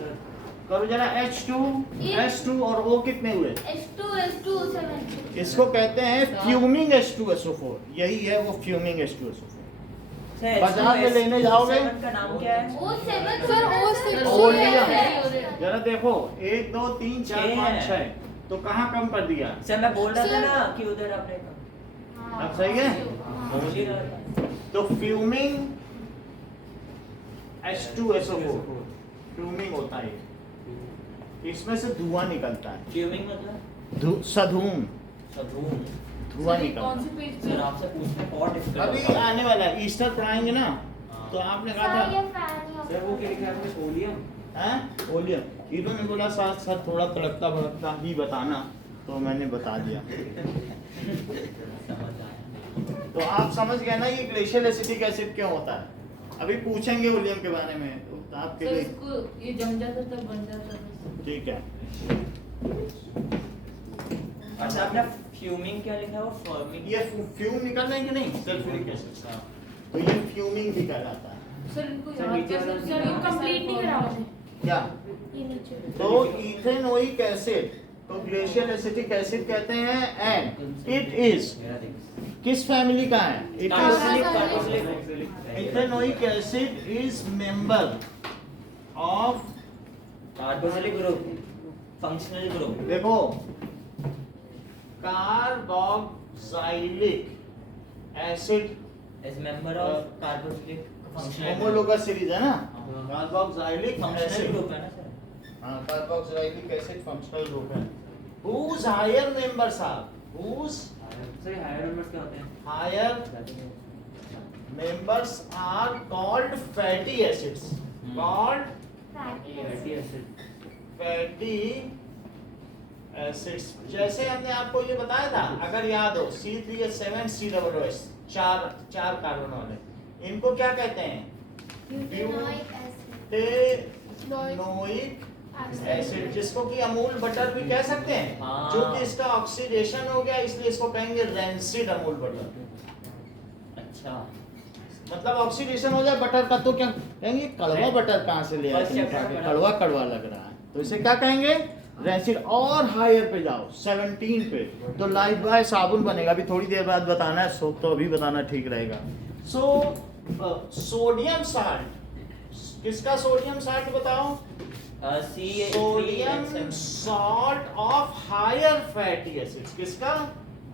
करो जरा, H2 और O कितने हुए? H2 7 इसको कहते हैं फ्यूमिंग H2SO4। यही है वो फ्यूमिंग H2SO4। सर बाजार में लेने जाओगे? H2S7 का नाम क्या है? O7 sir O6 oleum. जरा देखो, 1 2 3 4 5 6, तो कहाँ कम कर दिया? सर मैं बोल रहा था सर- ना कि उधर आपने अब सही है? बोल ही रहा था। तो फ्यूमिंग H2SO4 फ्यूमिंग होता है। इसमें से धुआं निकलता है, फ्यूमिंग मतलब सधूम सधूम। धुआं कौन निकलता से है। पेज सर पे? आपसे पूछना बहुत डिफिकल्ट अभी आने वाला है, ईस्टर पढ़ाएंगे ना, तो आपने कहा सर ये था फैन सर वो क्या लिखा है आपने? सोडियम। हैं ओलियम। इन्होंने बोला साथ साथ थोड़ा तड़कता भड़कता भी बताना, तो मैंने बता दिया। समझ आया। तो आप समझ गए ना ये ग्लेशियल एसिटिक एसिड क्यों होता है? अभी पूछेंगे ओलियम के बारे में, तो आपके सर लिए इसको ये जम जाता तब बन जाता बस। ठीक है। अच्छा आपने फ्यूमिंग क्या लिखा है? वो फॉर्मिंग। ये फ्यूम निकल रहे हैं कि नहीं सल्फ्यूरिक एसिड, तो ये फ्यूमिंग भी कहलाता है। सर इनको सर, याद नीचे कैसे? वाला- सर ये कंप्लीट नहीं करा मुझे क्या? ये नीचे तो इथेनोइक एसिड तो ग्लेशियल एसिटिक एसिड कहते हैं, एंड इट इज किस फैमिली का है? It carboxylic is carboxylic ethanoic acid is member of, carboxylic group, functional group. देखो, carboxylic acid is member of carboxylic functional homologous series है ना, कार्बोक्सिलिक फंक्शनल एसिड। ग्रुप है ना सर? हाँ, कार्बोक्सिलिक एसिड फंक्शनल ग्रुप है। Whose higher members are? Whose sir higher numbers क्या होते हैं? higher members are called fatty acids. Called fatty acid. fatty acids. जैसे हमने आपको ये बताया था, अगर याद हो, C3H7 COOH, चार कार्बन वाले, इनको क्या कहते हैं? Butyric acid ब्यूटेनोइक एसिड, जिसको कि अमूल बटर भी कह सकते हैं। हाँ। जो कि इसका ऑक्सीडेशन हो गया, इसलिए इसको कहेंगे रेंसिड अमूल बटर। अच्छा मतलब ऑक्सीडेशन हो जाए बटर का तो क्या कहेंगे? कड़वा बटर कहाँ से ले आए? First chapter में पढ़ा। कड़वा कड़वा लग रहा है, तो इसे क्या कहेंगे? रेंसिड। और हायर पे जाओ 17 पे, तो लाइफ बॉय साबुन बनेगा। अभी थोड़ी देर बाद बताना है, सोप तो अभी बताना ठीक रहेगा। सोडियम साल्ट, किसका सोडियम साल्ट बताओ? Sodium salt of higher fatty acids, किसका?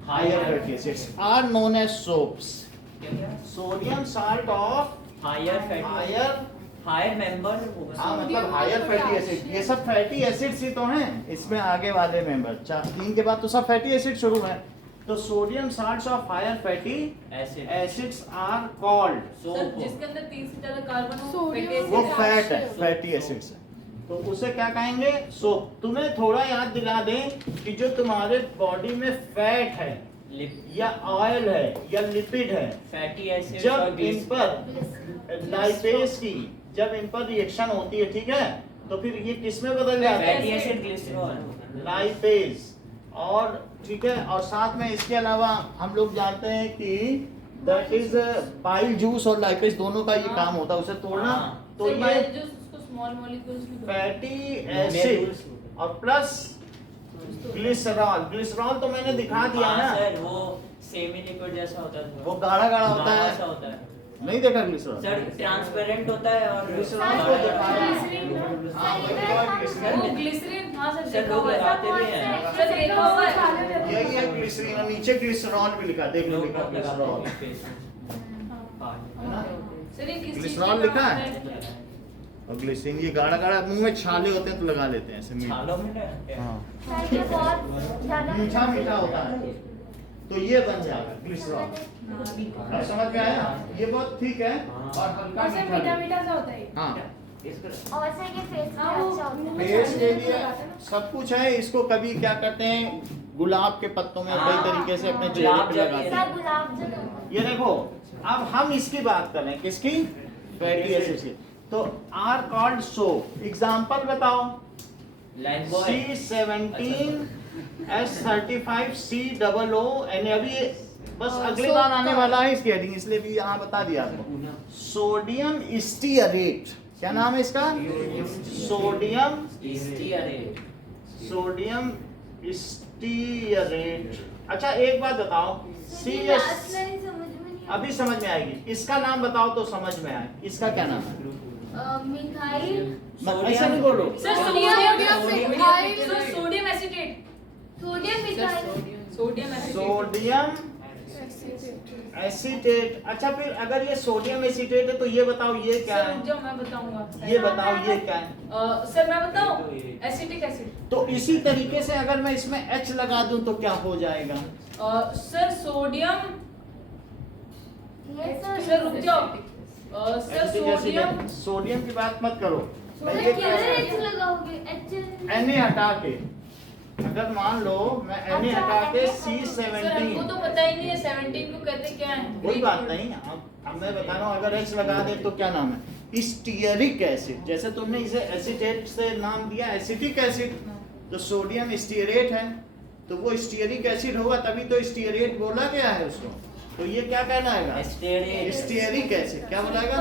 Higher fatty acids are known as soaps. Sodium salt of higher fatty higher member होगा। हाँ, मतलब हायर फैटी एसिड, ये सब फैटी एसिड्स ही तो हैं। इसमें आगे वाले मेंबर 3 के बाद तो सब फैटी एसिड शुरू है। तो sodium salts of higher fatty acid acids are called, sir जिसके अंदर 3 से ज्यादा कार्बन हो सोडियम fatty वो acid फैट है, acid। फैटी एसिड्स है। तो उसे क्या कहेंगे? तुम्हें थोड़ा याद दिला दें कि जो तुम्हारे बॉडी में फैट है या ऑयल है या लिपिड है, फैटी एसिड जब इन पर लाइपेज की जब इन पर रिएक्शन होती है, ठीक है, तो फिर ये किस में बदल जाता फैटी है? Acid glycerol. लाइपेज। और ठीक है, और साथ में इसके अलावा हम लोग जानते हैं कि दैट इज पाइल जूस और लाइपेज दोनों का ये काम होता है, उसे तोड़ना। हाँ। तो सर, ये जो उसको स्मॉल मॉलिक्यूल्स भी बोलते फैटी एसिड और प्लस ग्लिसरॉल। ग्लिसरॉल तो मैंने दिखा दिया हाँ ना, सर, वो सेमी लिक्विड जैसा होता है। वो गाढ़ा गाढ़ा होता गाढ़ा है। सा होता है नहीं देखा ग्लिसरॉल? सर, ट्रांसपेरेंट होता है और ग्लिसरॉल को दिखाया। हाँ, वही तो है ग्लिसरॉल। हैं। ग्लिसरीन हाँ सर सर देखा लोग हुआ है। लगाते भी हैं। सर देखा हुआ है। यही है ग्लिसरीन, और नीचे ग्लिसरॉल भी लिखा, देख लो, लोग लिखा बहुत लगाते ग्लिसरॉल हैं फेस में। हाँ। सर ये किस चीज़ ग्लिसरॉल का लिखा काम है? और ग्लिसरीन ये गाढ़ा गाढ़ा, मुंह में छाले होते हैं तो लगा लेते हैं ऐसे मीठा। छालों में रहते हैं। हाँ, सर ये बहुत ज्यादा मीठा मीठा होता है, तो ये बन जाएगा ग्लिसरॉल। अब समझ में आया? ये बहुत ठीक है और हल्का और सर मीठा मीठा भी। मीठा सा होता है। हाँ, और सर ये फेस पे हाँ, वो अच्छा होता है। फेस के लिए सब कुछ है। इसको कभी क्या करते हैं, गुलाब के पत्तों में कई तरीके से अपने चेहरे पे लगाते सर हैं। गुलाब जल ये देखो, अब हम इसकी बात कर रहे हैं, किसकी? फैटी एसिड की। तो आर कॉल्ड सोप। एग्जांपल बताओ। लाइन बॉय C17H35COO and अभी ये बस अगली बार आने वाला है इसकी हेडिंग, इसलिए भी यहाँ बता दिया आपको। सोडियम स्टीअरेट, क्या नाम है इसका? Sodium stearate. Sodium stearate. अच्छा एक बात बताओ, लास्ट लाइन समझ में नहीं अभी समझ में आएगी। इसका नाम बताओ तो समझ में आए। इसका क्या नाम है? मिथाइल ऐसा नहीं बोलो। Sir sodium acetate. Sodium methyl sodium acetate. Sodium acetate. अच्छा फिर अगर ये सोडियम एसीटेट है तो ये बताओ ये क्या सर है? जो मैं बताऊंगा। ये बताओ ये क्या है? सर मैं बताऊं, एसिटिक एसिड। तो इसी तरीके से अगर मैं इसमें H लगा दूं तो क्या हो जाएगा? Sir sodium. ये सर रुक जाओ। Sir acetic acid sodium. है। सोडियम की बात मत करो। मैं सर ये किधर कह एच लगाओगे? एच Na हटा के, अगर मान लो मैं Na हटा के सर हमको C17, तो पता ही नहीं है 17 को कहते क्या है। कोई बात नहीं। अब मैं बता रहा हूँ, अगर H लगा दे तो क्या नाम है? Stearic acid. जैसे तुमने इसे एसीटेट से नाम दिया एसिटिक एसिड, तो सोडियम स्टीयरेट है, तो वो स्टीयरिक एसिड होगा, तभी तो स्टीयरेट बोला गया है उसको। तो ये क्या कहलाएगा? स्टीयरेट। Stearic acid. क्या बोलाएगा?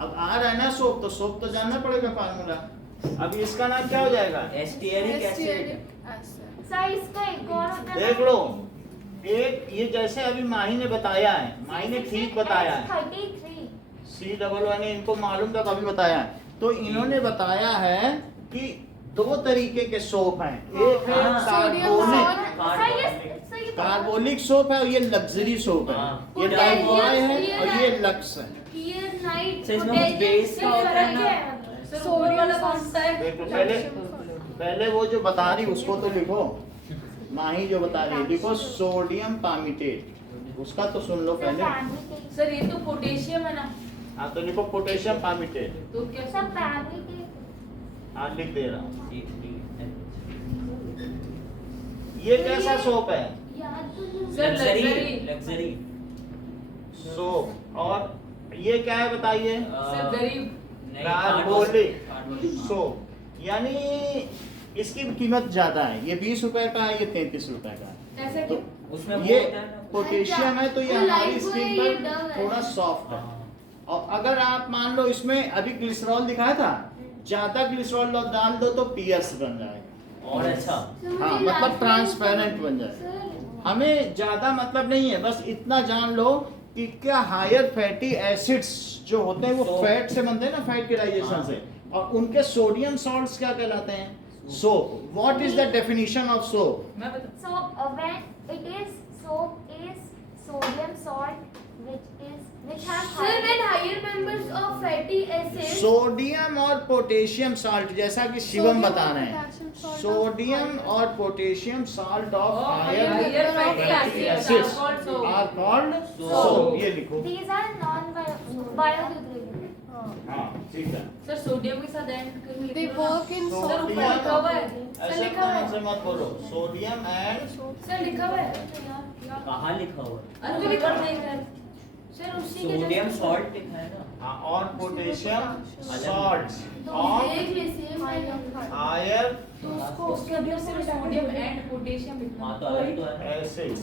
अब आ रहा है ना सोप, तो सोप तो जानना पड़ेगा फार्मूला। अब इसका नाम क्या हो जाएगा? Stearic acid. सर इसका एक और होता है। देख लो, एक ये जैसे अभी माही ने बताया है, माही ने ठीक बताया है। 33 COO ने इनको मालूम था तभी बताया है। तो इन्होंने बताया है कि दो तरीके के सोप हैं। एक है कार्बोनिक सोप है और ये लग्जरी सोप है। हाँ। ये लाइफबॉय है और ये लक्स है। ईयर नाइट सर इसमें कुछ बेस का होता है ना। सर ऊपर वाला कौन सा है? देखो पहले वो जो बता रही उसको तो लिखो। माही जो बता रही है लिखो, सोडियम पामिटेट। उसका तो सुन लो पहले। सर ये तो पोटेशियम है ना। हाँ तो लिखो पोटेशियम पामिटेट। तो क्या सब फैमिली के हाँ लिख दे रहा हूँ। ये कैसा सोप है? याद तो नहीं। Sir luxury luxury. Luxury soap. और ये क्या है बताइए? सर गरीब। Carbonic soap. यानी इसकी कीमत ज्यादा है। ये 20 रुपए का है, ये 33 रुपए का है। ऐसा तो क्यों? उसमें वो ये होता है ना। पोटेशियम है तो ये ये हमारी लाइफ स्किन है, ये पर डव है। थोड़ा सॉफ्ट है। हाँ। और अगर आप मान लो इसमें अभी ग्लिसरॉल दिखाया था, ज्यादा ग्लिसरॉल डाल दो तो पीएस बन जाएगा। और अच्छा हाँ मतलब ट्रांसपेरेंट बन जाएगा। हमें ज्यादा मतलब नहीं है, बस इतना जान लो कि क्या हायर फैटी एसिड्स जो होते हैं वो So- फैट से बनते हैं ना, फैट के डाइजेशन हाँ। से, और उनके सोडियम सॉल्ट्स क्या कहलाते हैं? Soap. What is the definition of soap? मैं बता। So when it is soap is sodium salt which has Sir, when higher members of fatty acids sodium और पोटेशियम साल्ट, जैसा कि शिवम बता रहे हैं, सोडियम और potassium salt of higher higher fatty fatty acids acids are called soap. Are called Soap. Soap. ये लिखो। these are non biodegradable. हाँ ठीक है। सर सोडियम के साथ ऐड कर They work in So- sir ऊपर सोडियम- लिखा हुआ है। ऐसे लिखा हुआ है। ऐसे मत बोलो। सोडियम एंड सर लिखा हुआ है। कहाँ लिखा हुआ है? अरे तो ऊपर देख रहे हैं। सर उसी के सोडियम जैसे- सॉल्ट लिखा है ना। हाँ, और पोटेशियम सॉल्ट और देख ले सेम है। हायर तो उसको उसके अंदर सिर्फ सोडियम एंड पोटेशियम लिखा हाँ तो अलग तो है। एसिड्स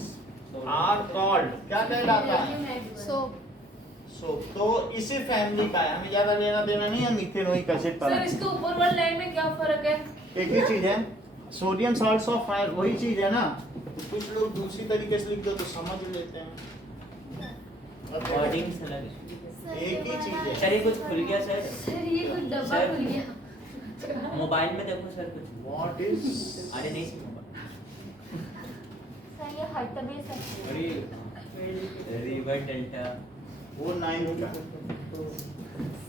आर कॉल्ड क्या कहलाता है? soap. सोप। तो इसी फैमिली का है, हमें ज्यादा लेना देना नहीं है मिथेनोइक एसिड पर। सर इसके ऊपर वाली लाइन में क्या फर्क है? एक ही चीज है, सोडियम सॉल्ट्स ऑफ फायर, वही चीज है ना। तो कुछ लोग दूसरी तरीके से लिख दो तो समझ लेते हैं। वर्डिंग से अलग है। एक ही चीज है। सर ये कुछ खुल गया सर। सर ये कुछ डब्बा सर। खुल गया। मोबाइल में देखो सर कुछ। व्हाट इज अरे नहीं सी मोबाइल। सर ये हटबेस है। अरे रिवर डेल्टा। वो 9 का।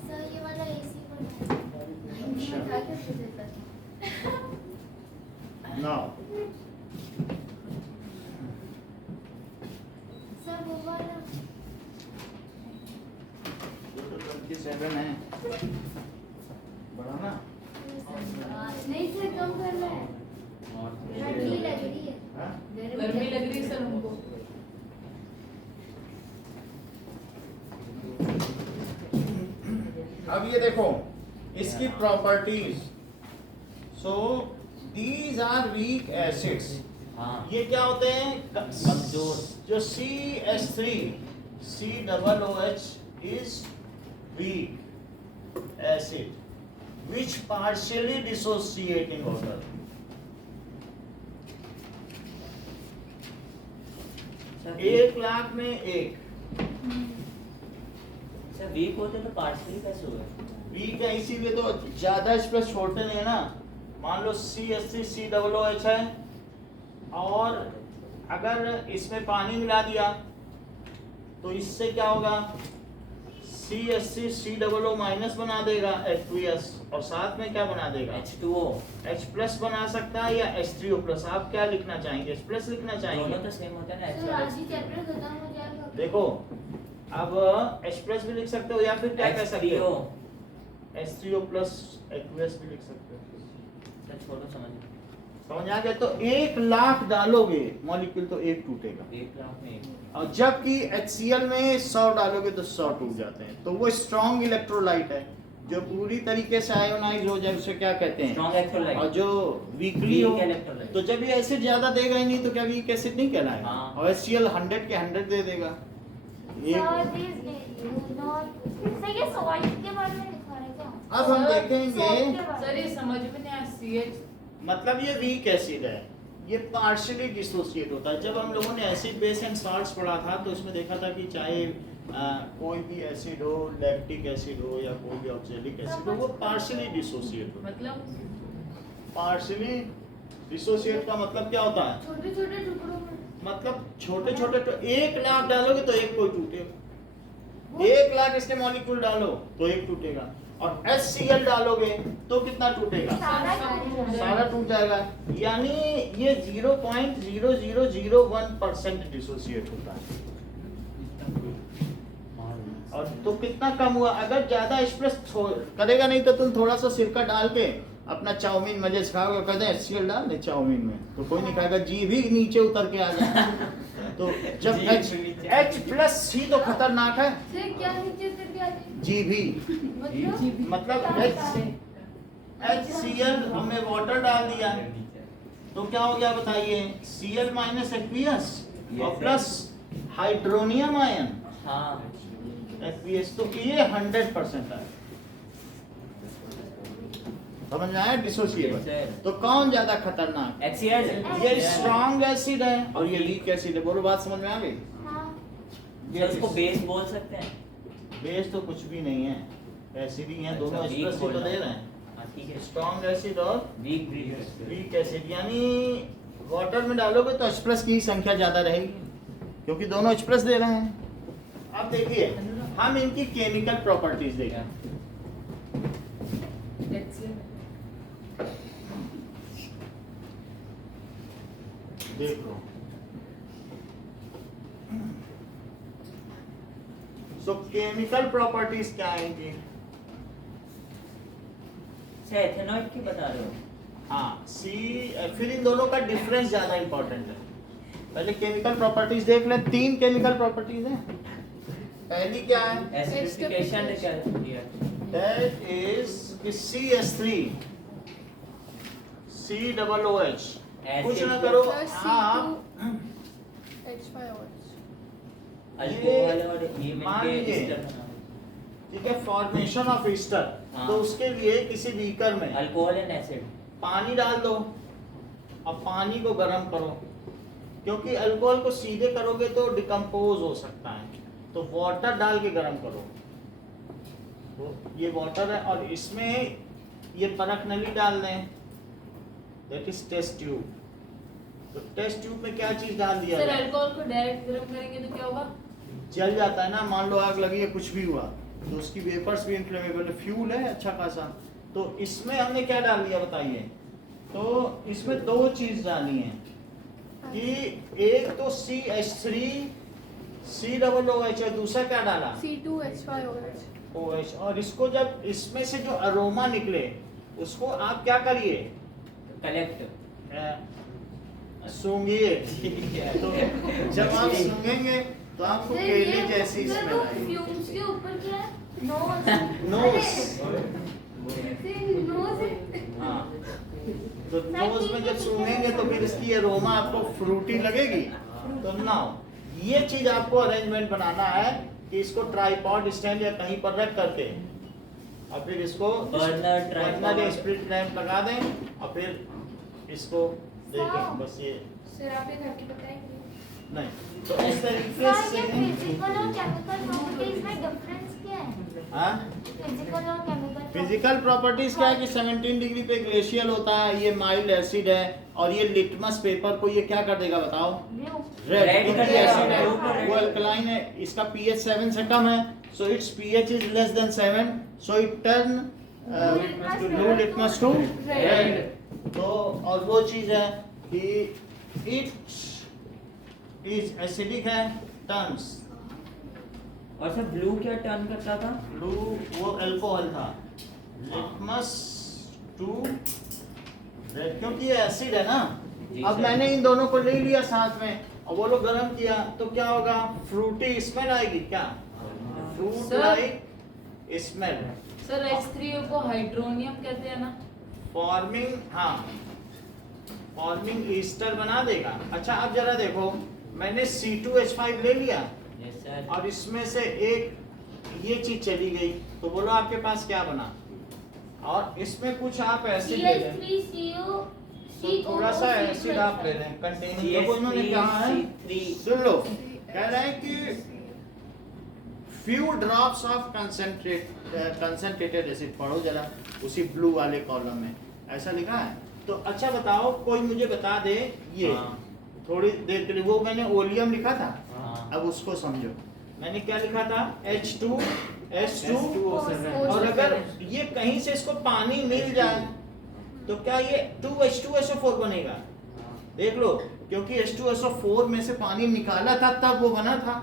सर ये वाला एसी वाला अच्छा। था कैसे देता? नाउ वो वाला 27 है, बढ़ाना। नहीं सर कम करना है ठंडी लग रही है। हाँ? गर्मी लग रही है सर हमको। अब ये देखो इसकी properties. So these are weak acids. हाँ ये क्या होते हैं? कमजोर। जो CH3 COOH is weak acid which partially dissociate in water. Sir 1,00,000 में एक सर वीक होते तो पार्शली कैसे हुए? वीक है, इसीलिए तो ज्यादा स्पेस छोड़ते नहीं है ना। मान लो CH3 COOH है और अगर इसमें पानी मिला दिया तो इससे क्या होगा? CH3 COO माइनस बना देगा H2S और साथ में क्या बना देगा? H2O। H प्लस बना सकता है या H3O प्लस। आप क्या लिखना चाहेंगे? H प्लस लिखना दोनों चाहेंगे? तो सेम होता है ना सर आज ही H2O। चैप्टर खत्म हो जाएगा देखो अब H प्लस भी लिख सकते हो या फिर क्या कह सकते हो? H3O प्लस H2S भी लिख सकते हो। सर छोड़ो समझ समझ आ गया? तो 1,00,000 डालोगे मॉलिक्यूल तो एक टूटेगा 1,00,000 में एक। और जबकि HCl में 100 डालोगे तो 100 टूट जाते हैं। तो वो स्ट्रॉन्ग इलेक्ट्रोलाइट है जो पूरी तरीके से आयोनाइज हो जाए उसे क्या कहते हैं? Strong electrolyte. और जो वीकली हो Weak electrolyte। तो जब ये एसिड ज्यादा देगा ही नहीं तो क्या वीक एसिड नहीं कहलाएगा? हाँ। और HCl 100 के 100 दे देगा। सर ये सॉल्ट के बारे में लिखा है क्या? अब हम Salt देखेंगे के बारे सर में। ये समझ में नहीं आया CH। मतलब ये वीक एसिड है, ये पार्शियली डिसोसिएट होता है। जब हम लोगों ने एसिड बेस एंड सॉल्ट्स पढ़ा था तो इसमें देखा था कि चाहे कोई भी एसिड हो, लैक्टिक एसिड हो या कोई भी ऑक्सैलिक एसिड हो, वो पार्शियली डिसोसिएट होता है। मतलब पार्शियली डिसोसिएट का मतलब क्या होता है? छोटे छोटे टुकड़ों में मतलब छोटे छोटे 1,00,000 डालोगे तो एक कोई टूटेगा। 1,00,000 इसके मॉलिक्यूल डालो तो एक टूटेगा और HCl डालोगे तो कितना टूटेगा? सारा टूट जाएगा। यानी ये 0.0001% डिसोसिएट होता है। और तो कितना कम हुआ? अगर ज्यादा एक्सप्रेस करेगा नहीं तो तुम थोड़ा सा सिरका डाल के अपना चाउमीन मजे से खाओगे, कहते हैं HCl डाल दे चाउमीन में तो कोई नहीं खाएगा, जी भी नीचे उतर के आ जाए। तो जब H प्लस ही तो खतरनाक है। सर क्या नीचे से भी आते जी भी मतलब HCl हमने वाटर डाल दिया तो क्या हो गया बताइए? Cl माइनस H और प्लस हाइड्रोनियम आयन हाँ H तो ये 100% है। समझ में आया? डिसोसिएबल। तो कौन ज्यादा खतरनाक? HCl। ये स्ट्रॉन्ग एसिड है और ये वीक एसिड है। बोलो बात समझ में आ गई? हाँ। सर उसको बेस बोल सकते हैं? बेस तो कुछ भी नहीं है, एसिड ही है, दोनों अच्छा, weak एक्सप्रेस तो बोलना। दे रहे हैं। हाँ ठीक है। स्ट्रॉन्ग एसिड और वीक वीक एसिड यानी वाटर में डालोगे तो एक्सप्रेस की संख्या ज्यादा रहेगी क्योंकि दोनों एक्सप्रेस दे रहे हैं। अब देखिए हम इनकी केमिकल प्रॉपर्टीज देखें। HCl। देखो सो केमिकल प्रॉपर्टीज क्या है इनकी? सर एथेनॉइड की बता रहे हो? हाँ फिर इन दोनों का डिफरेंस ज्यादा इंपॉर्टेंट है। पहले केमिकल प्रॉपर्टीज देख ले। 3 केमिकल प्रॉपर्टीज हैं। पहली क्या है? एसिडिफिकेशन क्या दिया? That is CH3 COOH। कुछ ना करो आप H5OH। अल्कोहल और ये मान मिलके लीजिए। एस्टर बना। ठीक है, फॉर्मेशन ऑफ ईस्टर। हाँ। तो उसके लिए किसी बीकर में अल्कोहल एंड एसिड। पानी डाल दो और पानी को गर्म करो क्योंकि अल्कोहल को सीधे करोगे तो डिकम्पोज हो सकता है। तो वाटर डाल के गर्म करो। तो ये वाटर है और इसमें ये परख नली डाल दें, दैट इज टेस्ट ट्यूब। तो टेस्ट ट्यूब में क्या चीज डाल दिया सर जाए? अल्कोहल को डायरेक्ट गर्म करेंगे तो क्या होगा? जल जाता है ना। मान लो आग लगी है, कुछ भी हुआ तो उसकी वेपर्स भी इन्फ्लेमेबल है, फ्यूल है अच्छा खासा। तो इसमें हमने क्या डाल दिया बताइए? तो इसमें 2 चीज डाली है कि एक तो CH3 COOH और दूसरा क्या डाला C2H5OH. OH। और इसको जब इसमें से जो अरोमा निकले उसको आप क्या करिए, कलेक्ट सूंघिए। तो जब आप सूंघेंगे तो आपको सर, केले ये- जैसी सर, स्मेल वो आएगी। फ्यूम्स के ऊपर क्या है? नोज। नोज। नोज है। हाँ, तो नोज में जब सूंघेंगे तो फिर इसकी अरोमा आपको फ्रूटी लगेगी। तो नाउ ये चीज आपको अरेंजमेंट बनाना है कि इसको ट्राइपॉड स्टैंड या कहीं पर रख करके और फिर इसको burner, tripod. Burner split lamp लगा दें और फिर इसको देखें। बस ये सर आप ये घर की बताएंगे? नहीं, तो इस तरीके सर, से ये फिजिकल और केमिकल प्रॉपर्टीज में डिफरेंस क्या है? हाँ, फिजिकल और केमिकल फिजिकल प्रॉपर्टीज क्या है कि 17 डिग्री पे ग्लेशियल होता है, ये माइल्ड एसिड है और ये लिटमस पेपर को ये क्या कर देगा बताओ, ब्लू। रेड Red क्योंकि कर एसिड देगा, है, blue कर वो देगा। अल्कलाइन है, इसका pH 7 से कम है, so it's pH is less than 7, so it turn blue litmus to red. तो और वो चीज है कि इट इज एसिडिक है, टर्न्स और सर ब्लू क्या टर्न करता था? ब्लू वो अल्कोहल था, लिटमस टू रेड, क्योंकि ये एसिड है ना। जी अब सर। मैंने इन दोनों को ले लिया साथ में और वो लोग गर्म किया तो क्या होगा, फ्रूटी स्मेल आएगी क्या, fruit sir. Like smell, sir H3O को हाइड्रोनियम कहते हैं ना? फॉर्मिंग, हाँ फॉर्मिंग ईस्टर बना देगा। अच्छा अब जरा देखो, मैंने C2H5 ले लिया यस सर। और इसमें से एक ये चीज चली गई, तो बोलो आपके पास क्या बना, और इसमें कुछ आप एसिड ले लें, CH3CO तो थोड़ा सा एसिड आप ले लें कंटेनिंग। देखो इन्होंने कहा है, CH3 सुन लो, कह रहे हैं कि few drops of concentrated acid, पढ़ो जरा उसी ब्लू वाले कॉलम में ऐसा लिखा है। तो अच्छा बताओ, कोई मुझे बता दे ये, हाँ। थोड़ी देर के लिए, वो मैंने ओलियम लिखा था, हाँ। अब उसको समझो, मैंने क्या लिखा था, H2S2, H2O7। और अगर ये कहीं से इसको पानी मिल जाए तो क्या ये 2H2SO4 बनेगा, देख लो, क्योंकि H2SO4 में से पानी निकाला था तब वो बना था,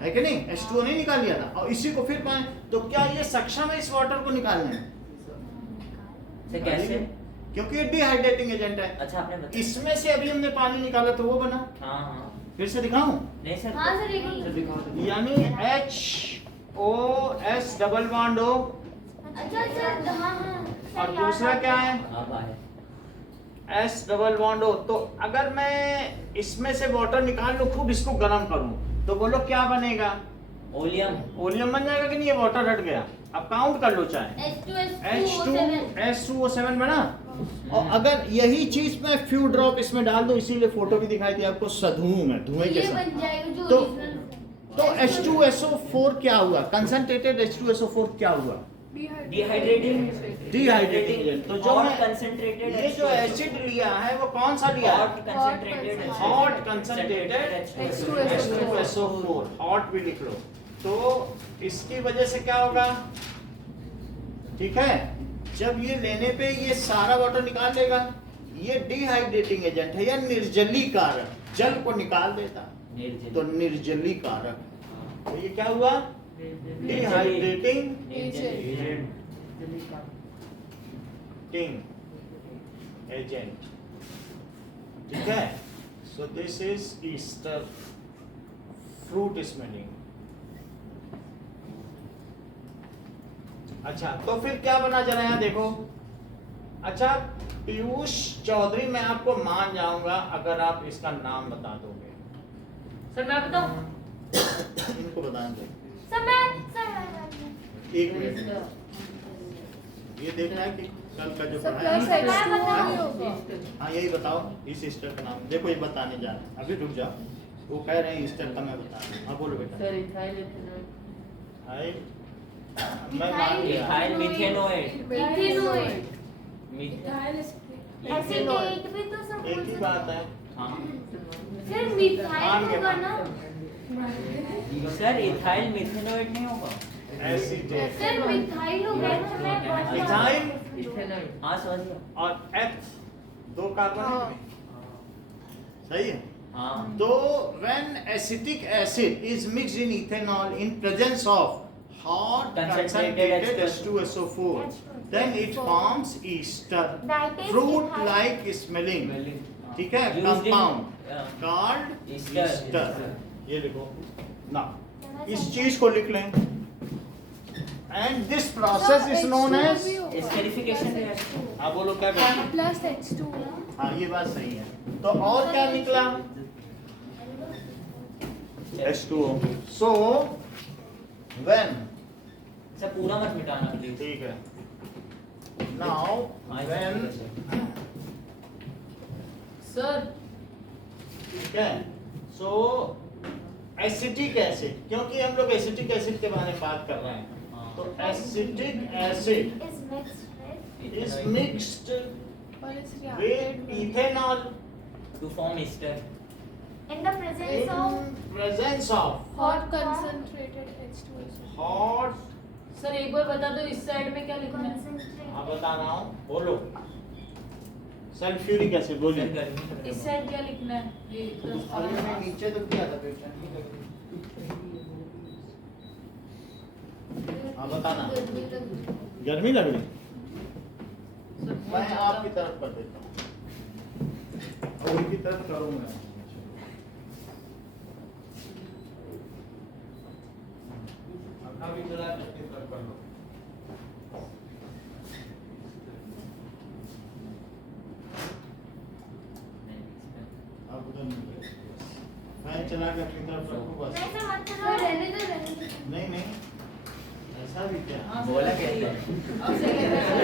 है कि नहीं, H2O नहीं निकाल लिया था और इसी को फिर पानी, तो क्या ये सक्षम है इस वाटर को निकालने में, सर कैसे? क्योंकि ये डिहाइड्रेटिंग एजेंट है। अच्छा आपने बताया। इसमें से अभी हमने पानी निकाला तो वो बना, हाँ हाँ। फिर से दिखाऊं, नहीं सर। हाँ सर, एक यानी HOS डबल बॉन्ड O अच्छा सर, हाँ हाँ और दूसरा क्या है, अब आए। S double bond O। तो अगर मैं इसमें से वाटर निकाल लूं, खूब इसको गर्म करूं, तो बोलो क्या बनेगा, ओलियम। ओलियम बन जाएगा कि नहीं, ये वाटर हट गया। अब काउंट कर लो चाहे, H2S2O7 बना। और अगर यही चीज मैं फ्यू ड्रॉप इसमें डाल दूं, इसीलिए फोटो भी दिखाई दी आपको, सधुओं में धुएं के ये साथ, बन जाएगा जो तो- ओरिजिनल। तो H2SO4 क्या हुआ, कंसंट्रेटेड H2SO4 क्या हुआ, डिहाइड्रेटिंग। डिहाइड्रेटिंग। तो जो और मैं- कंसंट्रेटेड ये जो एसिड लिया है वो कौन सा लिया है, hot concentrated hot concentrated H2SO4, hot भी लिख लो। तो इसकी वजह से क्या होगा, ठीक है, जब ये लेने पे ये सारा वाटर निकाल लेगा, ये डिहाइड्रेटिंग एजेंट है या निर्जलीकारक, जल को निकाल देता, तो निर्जलीकारक, तो ये क्या हुआ, डिहाइड्रेटिंग एजेंट, ठीक है। So this is Easter fruit smelling. अच्छा तो फिर क्या बना, जरा यहाँ देखो। अच्छा पीयूष चौधरी, मैं आपको मान जाऊंगा अगर आप इसका नाम बता दोगे। सर मैं बताऊं? इनको बताएंगे, समय एक मिनट, ये देखना है कि कल का जो सब पढ़ा प्लस है, H2O ही होगा। हाँ यही बताओ, इस ईस्टर का नाम देखो, ये बताने जा रहा है, अभी रुक जाओ, वो कह रहे हैं ईस्टर का मैं बता रहा हूँ। हाँ बोलो बेटा। Sir ethyl ethanol. हाय, मैं मान गया। Ethyl methanoate. Methanoate. Methyl spray- acetate भी तो सब एक ही बात है, हाँ सर मान मिथाइल गया, होगा मान ना? सर इथाइल मिथेनोएट नहीं होगा। एसिटेट, सर मिथाइल होगा ना? मैं बहुत बार- इथाइल हाँ समझ गया। और H, 2 कार्बन है हाँ। इसमें। सही है। हाँ तो when acetic acid is mixed in ethanol in presence of hot Concentrated concentrated H2SO4, then it forms ester, That is fruit ethyl. like smelling, ठीक है, Used in, compound called Ester. ester. ये लिखो ना, इस चीज को लिख लें. And this process is known as, esterification reaction हाँ बोलो क्या कहते हैं? प्लस H2 हाँ ये बात सही है. तो और क्या निकला? H2O. So when, सर पूरा मत मिटाना प्लीज ठीक है. Now when, Sir, ठीक है. So एसिटिक एसिड, क्योंकि हम लोग एसिटिक एसिड के बारे में बात कर रहे हैं, तो acetic acid Is mixed with is mixed और इस with reacted with ethanol to form ester in the presence of in presence of hot concentrated H2SO4. hot. sir एक बार बता दो इस साइड में क्या लिखना है? concentrated. हाँ बता रहा हूँ, बोलो. सल्फ्यूरिक एसिड बोलिए. इस साइड क्या लिखना है? ये अरे मैं नीचे तो किया था बेटा. हाँ बताना. गर्मी लग रही? Sir, मैं आपकी तरफ कर देता हूँ. और उनकी तरफ करूँगा. अभी जरा अपनी तरफ कर लो. आप उधर नहीं गए. फैन चला के अपनी तरफ रखो बस. नहीं सर मत सर करो. रहने दो रहने दो नहीं नहीं, ऐसा भी क्या? हाँ, बोला सर, कैसे? अब सही लग रहा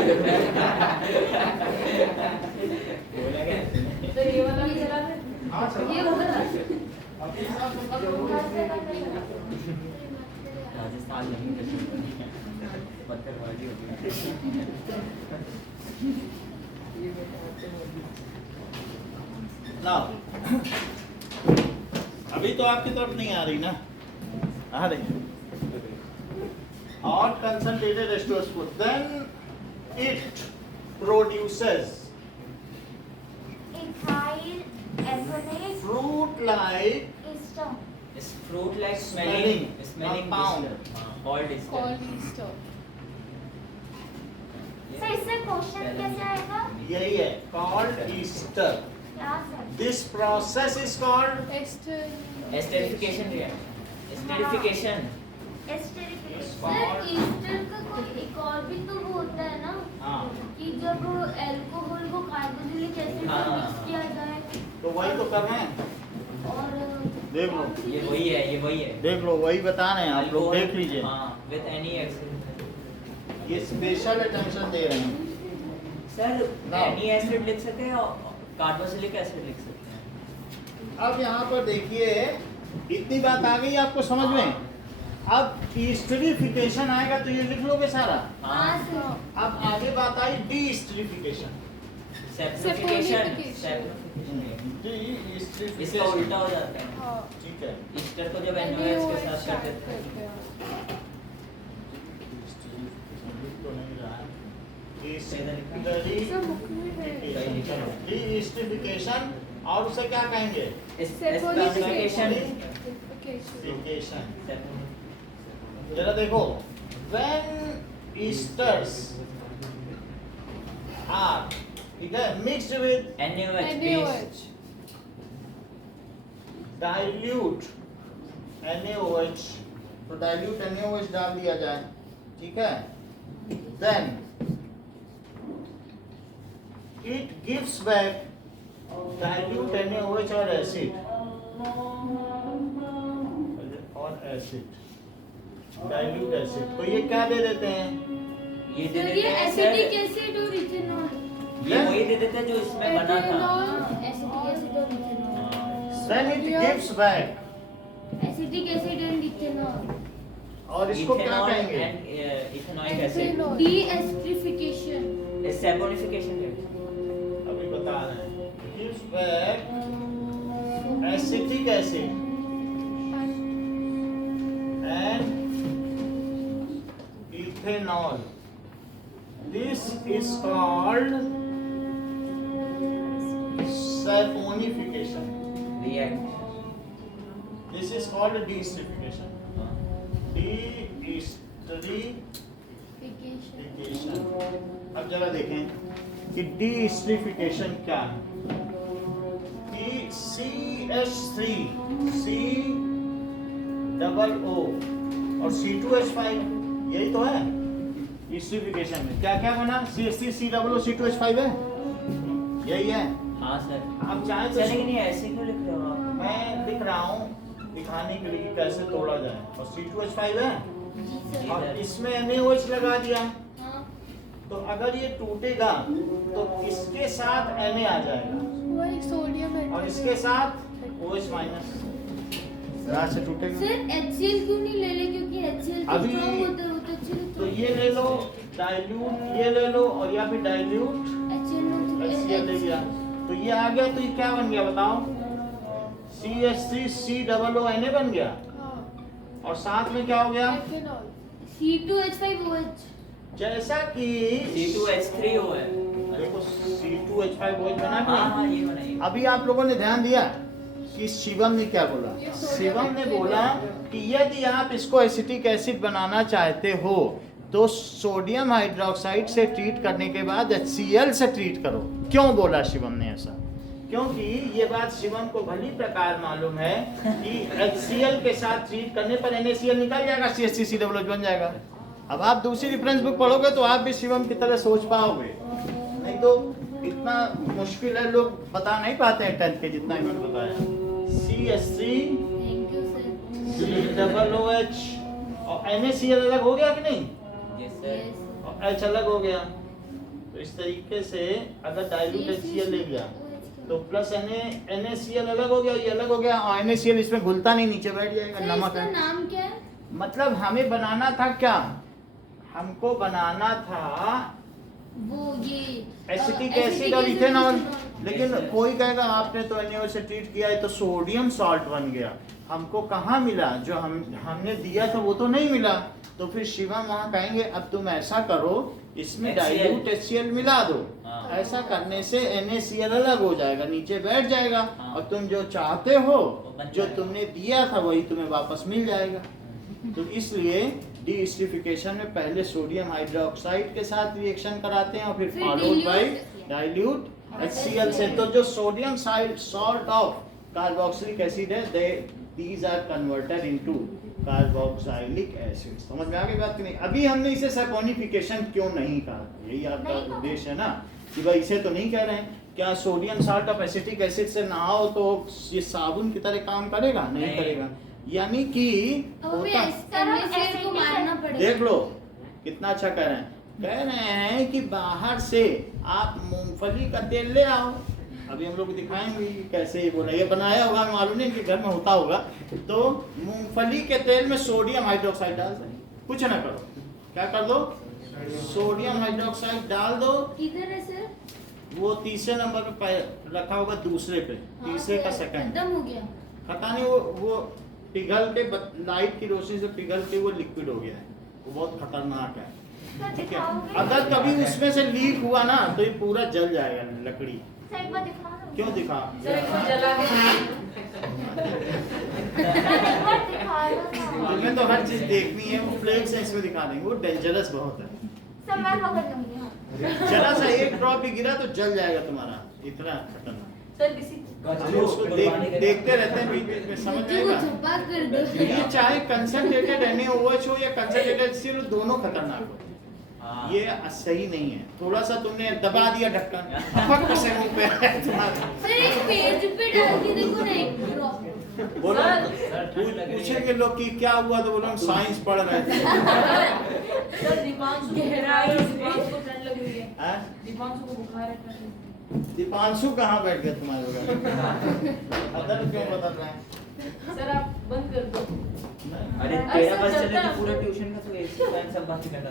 बोला क्या है। तो ये वाला भी चला रहे? हाँ चला. ये होगा अभी साथ में कर लो. राजस्थान में पत्थरबाजी होती ना अभी तो आपकी तरफ नहीं आ रही ना, आ रही. Hot concentrated H2SO4, then it produces Ethyl acetate fruit-like ester. है fruit like Smelling. Smelling Compound. Called called ester. Sir इससे क्वेश्चन कैसे आएगा? यही है, called ester. क्या sir? This process is called Ester. Esterification reaction esterification Esterification. Sir Easter का कोई एक और भी तो वो होता है ना हाँ, कि जब अल्कोहल को कार्बोक्सिलिक एसिड हाँ, से हाँ, मिक्स हाँ। किया जाए तो वही तो कर रहे हैं. और देख लो. ये वही है ये वही है देख लो, वही बता रहे हैं आप लोग, देख लीजिए. हाँ विद एनी एसिड ये स्पेशल अटेंशन दे रहे हैं. Sir Now. एनी एसिड लिख सकते हैं और कार्बोक्सिलिक एसिड लिख सकते हैं अब यहाँ पर देखिए, इतनी बात आ गई आपको समझ में. अब ईस्टरिफिकेशन आएगा तो ये लिख लोगे सारा. हाँ अब आगे बात आई डीस्टरिफिकेशन. सेपरिफिकेशन डीस्टरिफिकेशन इसका उल्टा हो जाता है हाँ. ठीक है. ईस्टर को जब NaOH के साथ कर देते हैं करते हैं. तो नहीं रहा. सब बुक में है. डीस्टरिफिकेशन और उसे क्या कहेंगे? Esterification Esterification. जरा देखो, when esters are, ठीक है, mixed with NaOH NaOH. dilute NaOH, तो dilute NaOH डाल दिया जाए, ठीक है. Then it gives back dilute NaOH और acid और acid, dilute acid. तो ये क्या दे देते हैं? ये दे सर देते ये हैं एसिटिक सर एसिड और इथेनॉल ये वही दे देते हैं जो इसमें बना था Ethanol. एसिटिक एसिड और ethanol Then it gives back, acetic acid and ethanol और इसको क्या इथेनॉल कहेंगे? And ethanoic acid Ethanol. Deesterification saponification अभी बता रहे हैं. Gives back acetic acid and ethanol. This is called saponification. React this is called deesterification. Deesterification. अब जरा देखें कि डीएस्टरिफिकेशन क्या है। कि CH3 COO और C2H5 यही तो है एस्टरिफिकेशन में। क्या क्या बना? CH3 COO C2H5 है, यही है। हाँ सर। आप चाहें तो सर लेकिन ये ऐसे क्यों लिख रहे हो आप? मैं लिख रहा हूँ दिखाने के लिए कि कैसे तोड़ा जाए। और C2H5 है और इसमें NaOH लगा दिया, हाँ तो अगर ये टूटेगा तो इसके साथ Na आ जाएगा वो एक सोडियम और इसके साथ OH माइनस से टूटेगा। सर HCl क्यों नहीं ले ले, क्योंकि HCl तो अभी- strong होता है, वो तो HCl तो ये ले लो डाइल्यूट, ये ले लो और या फिर डाइल्यूट HCl ले लिया, तो ये आ गया। तो ये क्या बन गया बताओ? CH3 COO बन गया और साथ में क्या हो गया? एथेनॉल। C2H5OH। जैसा कि C2H3O है। देखो C2H5OH बना कि हाँ नहीं? हाँ ये बनाइए। अभी आप लोगों ने ध्यान दिया कि शिवम ने क्या बोला? ये सोडियम शिवम ने एथेनॉल बोला है। कि यदि आप इसको एसिटिक एसिड बनाना चाहते हो तो सोडियम हाइड्रोक्साइड से ट्रीट करने के बाद HCl से ट्रीट करो। क्यों बोला शिवम ने ऐसा? क्योंकि ये बात शिवम को भली प्रकार मालूम है कि HCl के साथ ट्रीट करने पर NaCl निकल जाएगा, CH3 COOH बन जाएगा। अब आप दूसरी रेफरेंस बुक पढ़ोगे तो आप भी शिवम की तरह सोच पाओगे, नहीं तो इतना मुश्किल है, लोग बता नहीं पाते हैं 10th के जितना इन्होंने बताया। CH3 thank you sir. COOH और NaCl अलग हो गया कि नहीं? Yes sir. और H अलग हो गया। तो इस तरीके से अगर डाइल्यूट HCl ले गया तो प्लस NaCl अलग हो गया, ये अलग हो गया और NaCl इसमें घुलता नहीं, नीचे बैठ जाएगा, सर नमक इसका है। नाम क्या है? मतलब हमें बनाना था क्या? हमको बनाना था वो ये एसिटिक एसिड और इथेनॉल, लेकिन Yes, sir. कोई कहेगा आपने तो NaOH से ट्रीट किया है तो सोडियम सॉल्ट बन गया। हमको कहाँ मिला? जो हमने दिया था वो तो नहीं मिला। तो फिर शिवम वहाँ कहेंगे अब तुम ऐसा करो, इसमें HCl. डाइल्यूट HCl मिला दो। हाँ। ऐसा करने से NaCl अलग हो जाएगा, नीचे बैठ जाएगा हाँ। और तुम जो चाहते हो, बन जो जाएगा। तुमने दिया था वही तुम्हें वापस मिल जाएगा। तो इसलिए डीएस्टरिफिकेशन में पहले सोडियम हाइड्रोक्साइड के साथ रिएक्शन कराते हैं और फिर फिर followed by dilute dilute HCl से। तो जो sodium salt of carboxylic acid है, these are converted into carboxylic acid. समझ में आ गई बात कि नहीं? अभी हमने इसे सैपोनिफिकेशन क्यों नहीं कहा? यही आपका नहीं कहा। उद्देश्य है ना कि भाई इसे तो नहीं कह रहे हैं। क्या sodium salt of acetic acid से नहाओ तो ये साबुन की तरह काम करेगा? नहीं नहीं। करेगा। यानी कि अब हमें होता- NaCl को मारना पड़ेगा। देख लो कितना अच्छा कह रहे हैं। कह रहे हैं कि बाहर से आप मूंगफली का तेल ले आओ। अभी हम लोग दिखाएंगे कि कैसे ये बोला, ये बनाया होगा, हमें मालूम नहीं कि घर में होता होगा। तो मूंगफली के तेल में सोडियम हाइड्रोक्साइड डाल दो, कुछ ना करो, क्या कर दो? सोडियम हाइड्रोक्साइड डाल दो। किधर है सर? वो तीसरे नंबर पे रखा होगा, दूसरे पे, हाँ, तीसरे का सर, सेकंड। खत्म हो गया। पता नहीं वो पिघल के लाइट की रोशनी से पिघल के वो लिक्विड हो गया है, वो बहुत खतरनाक है। सर ठीक है, दिखाओगे? अगर कभी उसमें से लीक हुआ ना तो ये पूरा जल जाएगा लकड़ी। सर एक बार दिखा दो। क्यों दिखा? सर इसको जला के सर एक बार दिखा दो ना। तुम्हें तो हर चीज देखनी है, वो फ्लेक्स है इसमें दिखा देंगे, वो डेंजरस बहुत है। सर मैं पकड़ लूंगी। हाँ। जरा सा एक ड्रॉप भी गिरा तो जल जाएगा तुम्हारा, इतना खतरनाक। सर किसी हम उसको देखते रहते हैं, बीच बीच में समझ बच्चों को आएगा। छुपा कर दो। ये चाहे कंसंट्रेटेड NaOH हो या कंसंट्रेटेड HCl, दोनों खतरनाक हो। हाँ। ये सही नहीं है। थोड़ा सा तुमने दबा दिया ढक्कन, फट से मुंह पे है तुम्हारे। सर एक पेज पे डाल के देखो ना, एक ड्रॉप। बोलो, सर, पूछेंगे लोग कि क्या हुआ तो बोलो हम साइंस पढ़ रहे थे। सर दीपांशु गहराई दीपांशु को ठंड लग रही है। हाँ? दीपांशु को बुखार है। दीपांशु कहाँ बैठ गया तुम्हारे बगल? अदर क्यों बदल रहे हैं? सर आप बंद कर दो। अरे ऐसा तेरा बस चले चलता तो है। पूरा ट्यूशन का तो एसी फैन सब बंद कर देगा।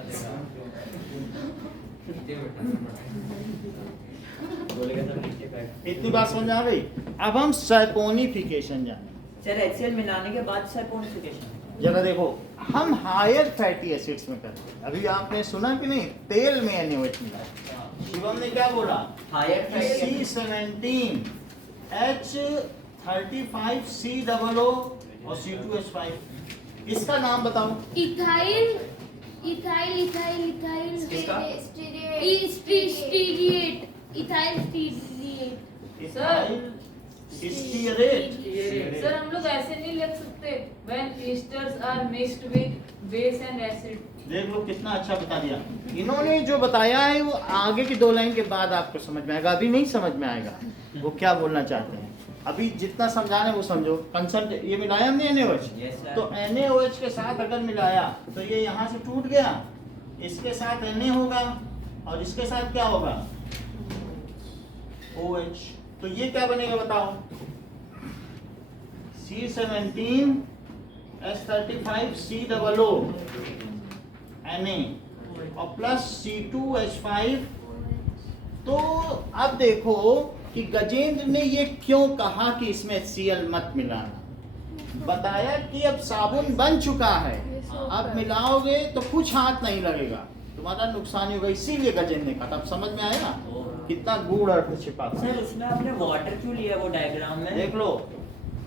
बोलेगा सब नीचे बैठ। इतनी बात समझ आ गई? अब हम सैपोनिफिकेशन जाने। सर HCl मिलाने के बाद सैपोनिफिकेशन। जरा देखो, हम हायर फैटी एसिड्स में करते हैं। अभी आपने सुना कि नहीं, तेल में NaOH मिला है। शिवम ने क्या बोला? हायर फैटी C17H 35COO और C2H5, इसका नाम बताओ। इथाइल इथाइल इथाइल इथाइल किसका? स्टीरिएट इथाइल स्टीरिएट इथाइल स्टीरेट। सर हम लोग ऐसे नहीं लिख सकते when esters are mixed with base and acid. देख लो कितना अच्छा बता दिया। इन्होंने जो बताया है वो आगे की 2 लाइन के बाद आपको समझ में आएगा, अभी नहीं समझ में आएगा वो क्या बोलना चाहते हैं। अभी जितना समझाना है वो समझो। कंसंट्रेट ये मिलाया हमने NaOH, Yes, sir. तो NaOH के साथ अगर मिलाया तो ये यहाँ से टूट गया, इसके साथ Na होगा और इसके साथ क्या होगा OH। तो ये क्या बनेगा बताओ, C17H35COO Na और प्लस C2H5। तो अब देखो कि गजेंद्र ने ये क्यों कहा कि इसमें HCl मत मिलाना। बताया कि अब साबुन बन चुका है, अब मिलाओगे तो कुछ हाथ नहीं लगेगा, तुम्हारा नुकसान ही होगा, इसीलिए गजेंद्र ने कहा। अब समझ में आया कितना गूढ़ अर्थ छिपा था। सर उसमें आपने वाटर क्यों लिया वो डायग्राम में? देख लो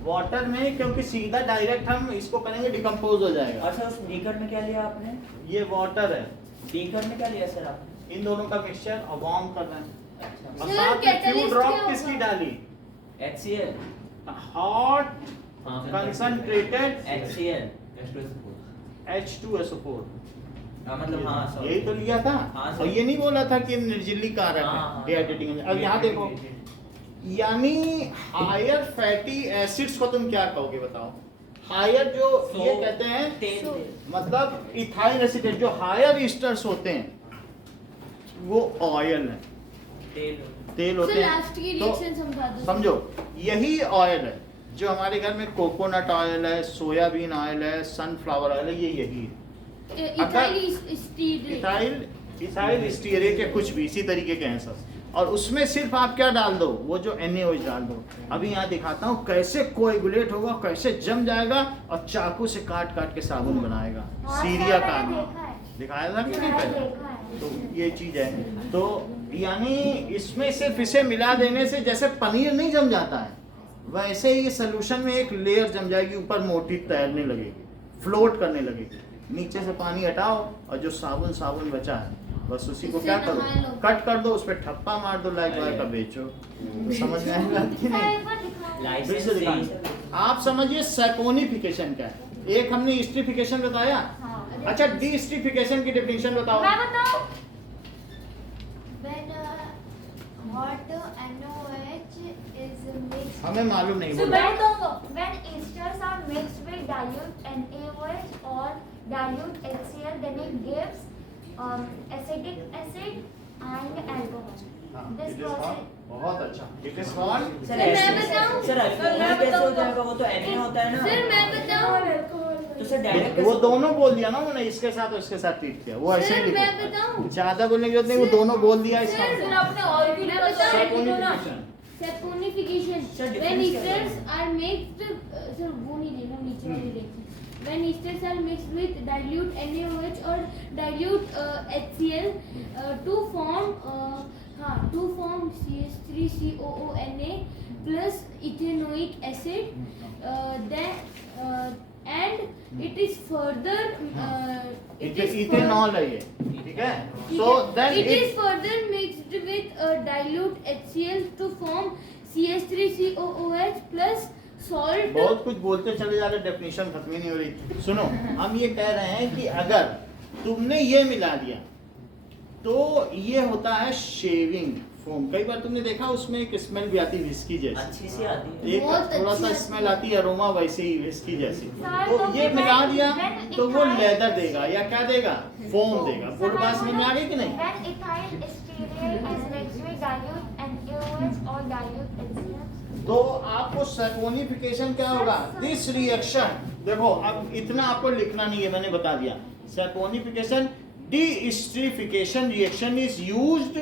वाटर में, क्योंकि सीधा डायरेक्ट हम इसको करेंगे डिकम्पोज हो जाएगा। अच्छा उस बीकर में क्या लिया आपने? ये वाटर है, बीकर में क्या लिया सर आपने? इन दोनों का मिक्सचर और वार्म करना है। अच्छा और सर, साथ में catalyst फ्यू ड्रॉप क्या किसकी होगा? डाली, HCl हॉट हाँ कंसंट्रेटेड HCl H2SO4। मतलब हाँ sorry. यही तो लिया था। हाँ, और सर। ये नहीं बोला था कि निर्जली कारक हाँ, है हाँ। Dehydrating agent. अब यहाँ देखो, यानी हायर फैटी एसिड्स को तुम क्या कहोगे बताओ। हायर जो ये कहते हैं तेल मतलब इथाइल एसिड, जो हायर ईस्टर्स होते हैं वो ऑयल है, तेल तेल सर होते लास्ट की हैं। रिएक्शन समझा दो। तो समझो यही ऑयल है जो हमारे घर में कोकोनट ऑयल है, सोयाबीन ऑयल है, सनफ्लावर ऑयल है, ये यही है। इथाइल स्टीरिएट इथाइल स्टीरेट या कुछ भी इसी तरीके के हैं सब। और उसमें सिर्फ आप क्या डाल दो, वो जो NaOH डाल दो। अभी यहाँ दिखाता हूँ कैसे कोएगुलेट होगा, कैसे जम जाएगा और चाकू से काट काट के साबुन बनाएगा। सीरिया का दिखाया था कि नहीं पहले? तो ये चीज है। तो यानी इसमें सिर्फ इसे मिला देने से जैसे पनीर नहीं जम जाता है, वैसे ही सोल्यूशन में एक लेयर जम जाएगी, ऊपर मोटी तैरने लगेगी, फ्लोट करने लगेगी। नीचे से पानी हटाओ और जो साबुन बचा है बस उसी को उससे क्या करो, नहा लो। कट कर दो, उस पर ठप्पा मार दो, लाइक वायर का बेचो। तो समझ में आएगा कि नहीं? फिर से दिखाएं। आप समझिए सैपोनिफिकेशन क्या है। एक हमने स्ट्रीफिकेशन बताया, अच्छा डीस्ट्रीफिकेशन की डेफिनेशन बताओ। मैं बताऊं? When hot NaOH is mixed. हमें मालूम नहीं So बोलो। when esters are mixed with dilute NaOH or dilute HCl, then it gives acetic acid and alcohol. हाँ, This it is process. called- बहुत अच्छा। It is called सर मैं ऐसे- बताऊं? सर अल्कोहल मैं कैसे हो बताऊं? जाएगा? वो तो Na होता है ना। सर मैं बताऊं? तो सर डायरेक्ट वो दोनों बोल दिया ना उन्होंने, इसके साथ और इसके साथ ट्रीट किया। वो ऐसे ही सर लिखो। मैं बताऊं? ज्यादा बोलने की जरूरत नहीं, वो दोनों बोल दिया इसका सर, मतलब। आपने और भी मैं लिखा बताऊं? था, लिखो ना। Saponification. Sir, When difference क्या esters are mixed, sir वो नहीं लेना, नीचे वाली देखिए। When esters are mixed with dilute NaOH or dilute HCl to form CH3COONA plus ethanoic acid, then and it is further ethanol है ये, ठीक है। So then it is further mixed with dilute HCl to form CH3COOH plus salt. बहुत कुछ बोलते चले जा रहे, डेफिनेशन खत्म ही नहीं हो रही। सुनो, हम ये कह रहे हैं कि अगर तुमने ये मिला दिया तो ये होता है शेविंग फोम। कई बार तुमने देखा उसमें एक स्मेल भी आती है विस्की जैसी, अच्छी सी आती है। एक बहुत थोड़ा सा अच्छी स्मेल आती है, अरोमा वैसे ही विस्की जैसी। Sir, तो तो ये फिर मिला when- दिया when तो वो ethyl- लेदर देगा या क्या देगा, फोम देगा। पूर्ण बात समझ में आ गई कि नहीं? When ethyl stearate is mixed with dilute NaOH or dilute HCl. तो आपको सैपोनिफिकेशन क्या होगा, दिस रिएक्शन। देखो अब इतना आपको लिखना नहीं है, मैंने बता दिया। Saponification deesterification reaction is used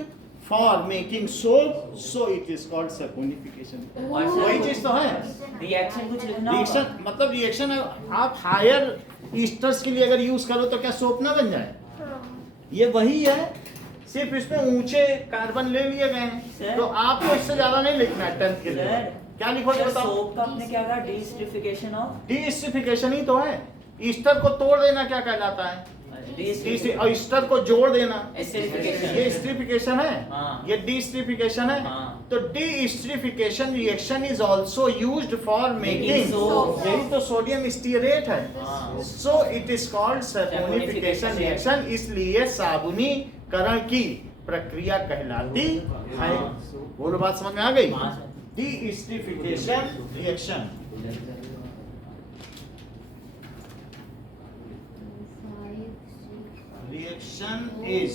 for making soap, so it is called saponification. और सर वही चीज तो है। रिएक्शन कुछ लिखना रिएक्शन होगा। मतलब रिएक्शन आप हायर ईस्टर्स के लिए अगर यूज करो तो क्या सोप ना बन जाए? ये वही है, सिर्फ इसमें ऊंचे कार्बन ले लिए गए हैं। सर। तो आपको इससे ज्यादा नहीं लिखना है 10th के लिए। सर क्या लिखोगे बताओ? सोप का आपने क्या कहा? डीस्टरिफिकेशन ऑफ डीस्टरिफिकेशन ही तो है। ईस्टर को तोड़ देना क्या कहलाता है? और ईस्टर को जोड़ देना, एस्टरिफिकेशन। ये स्ट्रिफिकेशन है, हाँ। ये डीस्ट्रिफिकेशन है। हाँ। तो deesterification reaction is also used for making soap। यही तो सोडियम स्टीरेट है। हाँ। So it is called saponification reaction, इसलिए साबुनीकरण की प्रक्रिया कहलाती है। बोलो बात समझ में आ गई? हाँ। डीस्ट्रिफिकेशन रिएक्शन। रिएक्शन इज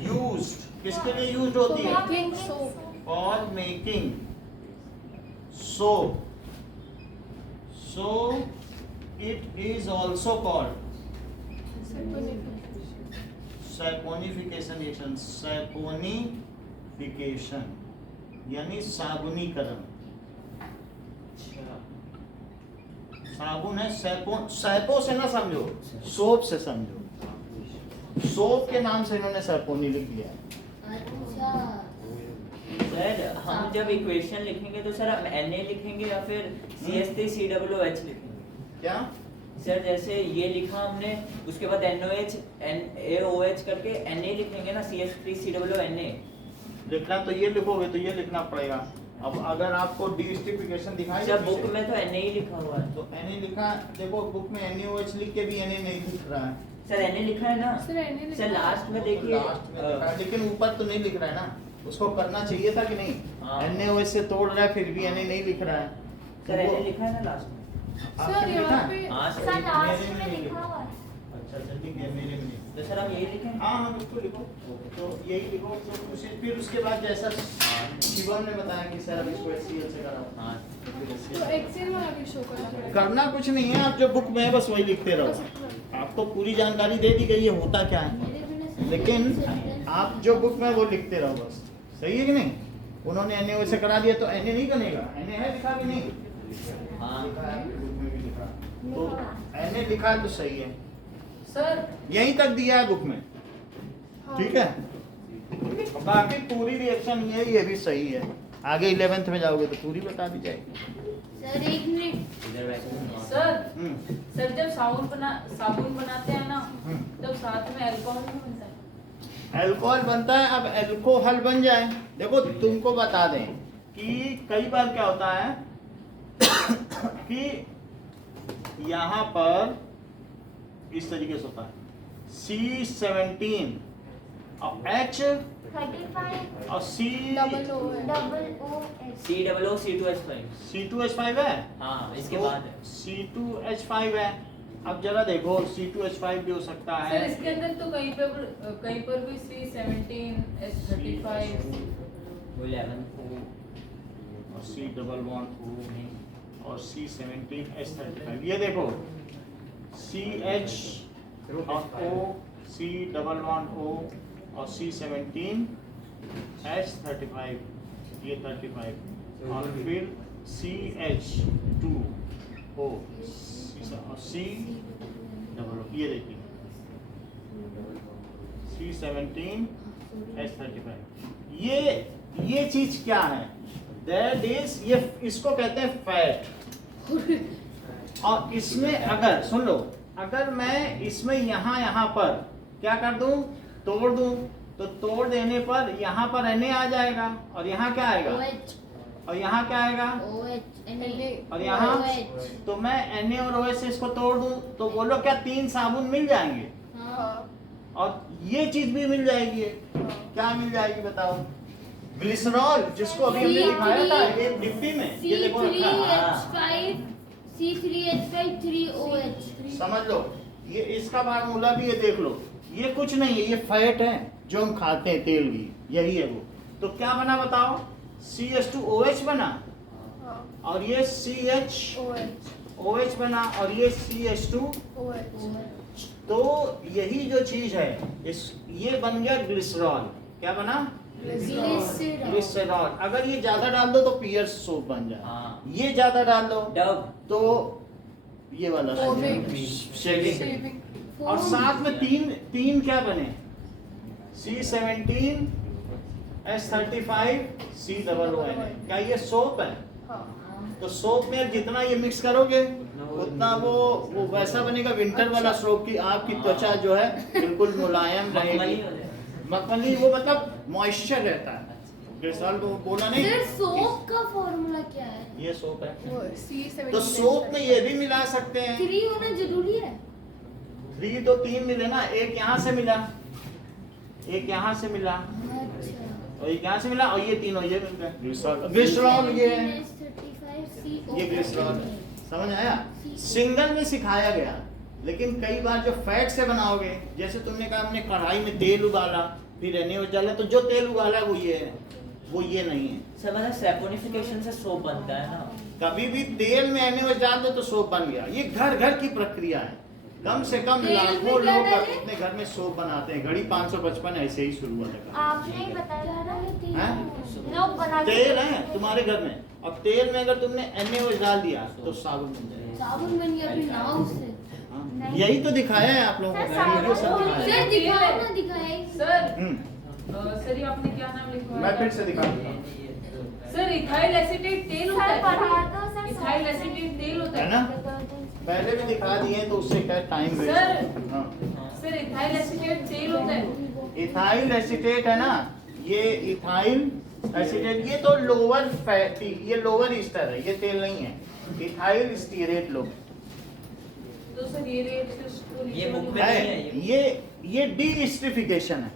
यूज्ड, किसके लिए यूज्ड होती है? Making soap. For making soap. So it is also called saponification reaction. Saponification यानी साबुनीकरण। साबुन है, सैपो से ना समझो, सोप से समझो। सोप के नाम से इन्होंने सैपोनी लिख दिया। अच्छा, सर हम जब इक्वेशन लिखेंगे तो सर हम Na लिखेंगे या फिर CH3COOH लिखेंगे? क्या? सर जैसे ये लिखा हमने, उसके बाद NOH NaOH करके Na लिखेंगे ना, CH3COONA। लिखना तो ये लिखोगे तो ये लिखना पड़ेगा। अब अगर आपको डीस्ट्रिफिकेशन दिखाई सर बुक में तो Na ही लिखा हुआ है। तो Na लिखा, देखो बुक में NaOH लिख के भी Na नहीं लिख रहा है। सर Na लिखा है ना? Sir, Na सर लास्ट में देखिए लास्ट में लिखा है, लेकिन ऊपर तो नहीं लिख रहा है ना। उसको करना चाहिए था कि नहीं? हाँ। NaOH से तोड़ रहा है फिर भी Na नहीं लिख रहा है। सर वो- Na लिखा है ना लास्ट में? आपने Sir, लिखा यहाँ है? पे हाँ सर सर। लास्ट में लिखा हुआ है। अच्छा ठीक है, मेरे में नहीं। तो सर हम यही लिखें? हाँ हाँ बिल्कुल लिखो। तो यही लिखो। तो फिर उसके बाद जैसा शिवम ने बताया कि सर अब इसको HCl से कराओ। हाँ। तो एक्सेल में आगे शो करना पड़ेगा। करना कुछ नहीं है, आप जो बुक में है बस वही लिखते रहो। आपको पूरी जानकारी दे दी गई है होता क्या है, लेकिन आप जो बुक में वो लिखते रहो बस। सही है कि नहीं? उन्होंने Na से करा दिया तो Na नहीं बनेगा। Na है लिखा कि नहीं? हाँ। लिखा है, बुक में भी लिखा। तो Na लिखा है तो सही है। सर यहीं तक दिया है बुक में, ठीक है? बाकी पूरी रिएक्शन ये भी सही है। आगे 11th में जाओगे तो पूरी बता दी जाएगी। सर एक मिनट, इधर बैठो। सर हम्म, सर जब साबुन बनाते हैं ना, हम्म। तब साथ में अल्कोहल भी बनता है। अल्कोहल बनता है। अब अल्कोहल बन जाए, देखो तुमको बता दें कि कई बार क्या होता है कि यहाँ पर इस तरीके से होता है C17 और H 35 और C डबल ओ है। OOH। COO C2H5 है। हाँ इसके तो बाद है। C2H5 है। अब जरा देखो C2H5 भी हो सकता सर है। इसके अंदर तो कहीं पर भी C17 H35 वो 11 और C11O और C17H35। ये देखो CH और O, C11O और C17H35, ये 35 और फिर CH2O और C ये देखिए C17H35। ये चीज क्या है? दैट इज, ये इसको कहते हैं फैट। और इसमें अगर सुन लो, अगर मैं इसमें यहाँ पर क्या कर दूं, तोड़ दूं, तो तोड़ देने पर यहाँ पर Na आ जाएगा और यहाँ क्या आएगा, OH, और यहाँ क्या आएगा, OH, Na, और यहाँ OH। तो मैं Na और OH से इसको तोड़ दूं तो बोलो क्या 3 साबुन मिल जाएंगे? हाँ, और ये चीज भी मिल जाएगी। क्या मिल जाएगी बताओ? ग्लिसरॉल, जिसको अभी हमने दिखाया था एक डिब्बी में, ये देखो रखा है। C3H5 3OH। समझ लो, ये इसका फार्मूला भी ये देख लो। ये कुछ नहीं है, ये फैट है जो हम खाते हैं, तेल भी यही है वो। तो क्या बना बताओ? CH2OH बना हाँ, और ये CHOH बना और ये CH2। तो यही जो चीज है ये बन गया ग्लिसरॉल। क्या बना? ग्लिसरॉल। अगर ये ज्यादा डाल दो तो पियर्स सोप बन जाए। हाँ। ये ज्यादा डाल दो डव तो ये वाला शेविंग। शेविंग। और साथ में तीन क्या बने? C17 H35COONA। क्या ये सोप है? हाँ तो सोप में जितना ये मिक्स करोगे उतना वो वैसा बनेगा विंटर वाला सोप की आपकी त्वचा जो है बिल्कुल मुलायम रहेगी, मखमली, वो मतलब मॉइस्चर रहता है। ग्लिसरॉल को बोला नहीं, सर सोप का फॉर्मूला क्या है? ये सोप है। वो C79 तो सोप में ये भी मिला सकते हैं। 3 होना जरूरी है? 3 तो 3 मिले ना, एक यहाँ से मिला, एक यहाँ से मिला अच्छा और एक यहाँ से मिला और ये तीनों ये मिल गए। ग्लिसरॉल ये है, ये ग्लिसरॉल, समझ आया? सिंगल में सिखाया गया, लेकिन कई बार जो फैट से बनाओगे, जैसे तुमने कहा हमने कढ़ाई में तेल उबाला फिर एने उजाला, तो जो तेल उबाला वो ये है, वो ये नहीं है। सर मतलब सैपोनिफिकेशन से सोप बनता है ना। कभी भी तेल में एने डाल दो तो सोप बन गया। ये घर घर की प्रक्रिया है, कम से कम तेल में लाखों क्या लोग डालें? अपने घर में सोप बनाते हैं। घड़ी 555 ऐसे ही शुरू हुआ था। आपने ही बताया ना हैं? लोग बना के तेल है तुम्हारे घर में, अब तेल में अगर तुमने एने डाल दिया तो साबुन बन जाएगा। साबुन बन गया फिर नाव से। हाँ, यही तो दिखाया है आप लोगों को, सर, वीडियो सब साबुन- दिखाया है। सर दिखाओ ना, दिखाए। सर सर ये आपने क्या नाम लिखवाया? मैं फिर से दिखा देता हूँ। सर इथाइल एसीटेट तेल होता सर पढ़ा है। दो सर। इथाइल एसीटेट तेल होता है है ना, पहले भी दिखा दिए तो उससे क्या टाइम सर। वेस्ट। हाँ, सर इथाइल एसीटेट तेल होता है। इथाइल एसीटेट है ना, ये इथाइल एसीटेट, ये तो लोअर फैटी, ये लोअर ईस्टर है, ये तेल नहीं है। इथाइल स्टीरेट लो तो सर ये रेट ये बुक में नहीं है है, ये डीइस्टरिफिकेशन है।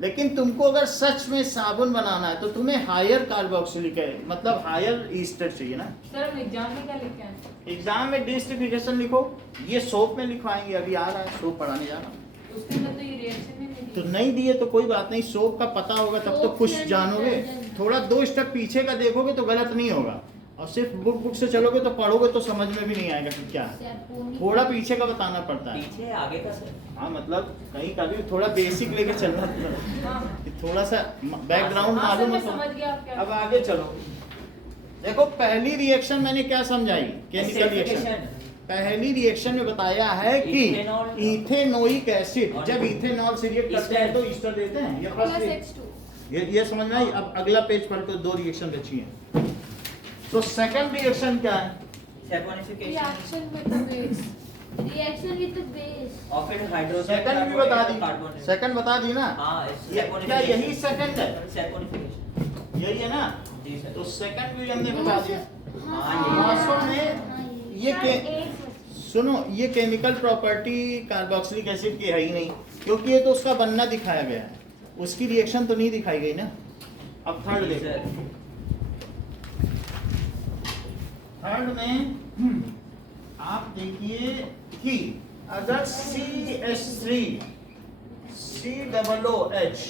लेकिन तुमको अगर सच में साबुन बनाना है तो तुम्हें हायर कार्बोक्सिलिक मतलब हायर ईस्टर चाहिए ना। सर हम एग्जाम में क्या लिखते हैं? एग्जाम में डीइस्टरिफिकेशन लिखो, ये सोप में लिखवाएंगे, अभी आ रहा है सोप पढ़ाने जा रहा हूँ। उसके अंदर तो ये रिएक्शन नहीं मिली। तो नहीं दिए तो कोई बात नहीं, सोप का पता होगा तब तो सोप कुछ से जानोगे। डिटर्जेंट। थोड़ा 2 स्टेप पीछे का देखोगे तो गलत नहीं होगा, और सिर्फ बुक से चलोगे तो पढ़ोगे तो समझ में भी नहीं आएगा कि क्या है। सैपोनिक। थोड़ा पीछे का बताना पड़ता है। पीछे आगे का सर। हाँ मतलब कहीं का भी थोड़ा बेसिक लेके चलना, हाँ कि थोड़ा सा बैकग्राउंड हाँ, सर मालूम मैं हो समझ तो। गया आप क्या। अब आगे चलो, देखो पहली रिएक्शन मैंने क्या समझाई, केमिकल रिएक्शन। Acidification। पहली रिएक्शन में बताया है कि इथेनॉल- इथेनोइक एसिड, और- जब इथेनॉल से रिएक्ट करते हैं तो ईस्टर देते हैं। ये प्लस फर्स्ट H2 ये समझ में आई। अब अगला पेज पढ़ तो 2 रिएक्शन बची हैं। तो सेकंड रिएक्शन क्या है? Saponification reaction with the base reaction with the base. और फिर हाइड्रोजन सेकंड भी बता कार्बन। दी, सेकंड बता दी ना। हाँ क्या यही सेकंड है? सैपोनिफिकेशन। यही है ना। जी सर। तो सेकंड भी हमने बता दिया। हाँ, वास्तव में ये सुनो, ये केमिकल प्रॉपर्टी कार्बोक्सिलिक एसिड की है ही नहीं, क्योंकि ये तो उसका बनना दिखाया गया है, उसकी रिएक्शन तो नहीं दिखाई गई ना। अब थर्ड जी देखो, सर। थर्ड में आप देखिए कि अगर CH3 COOH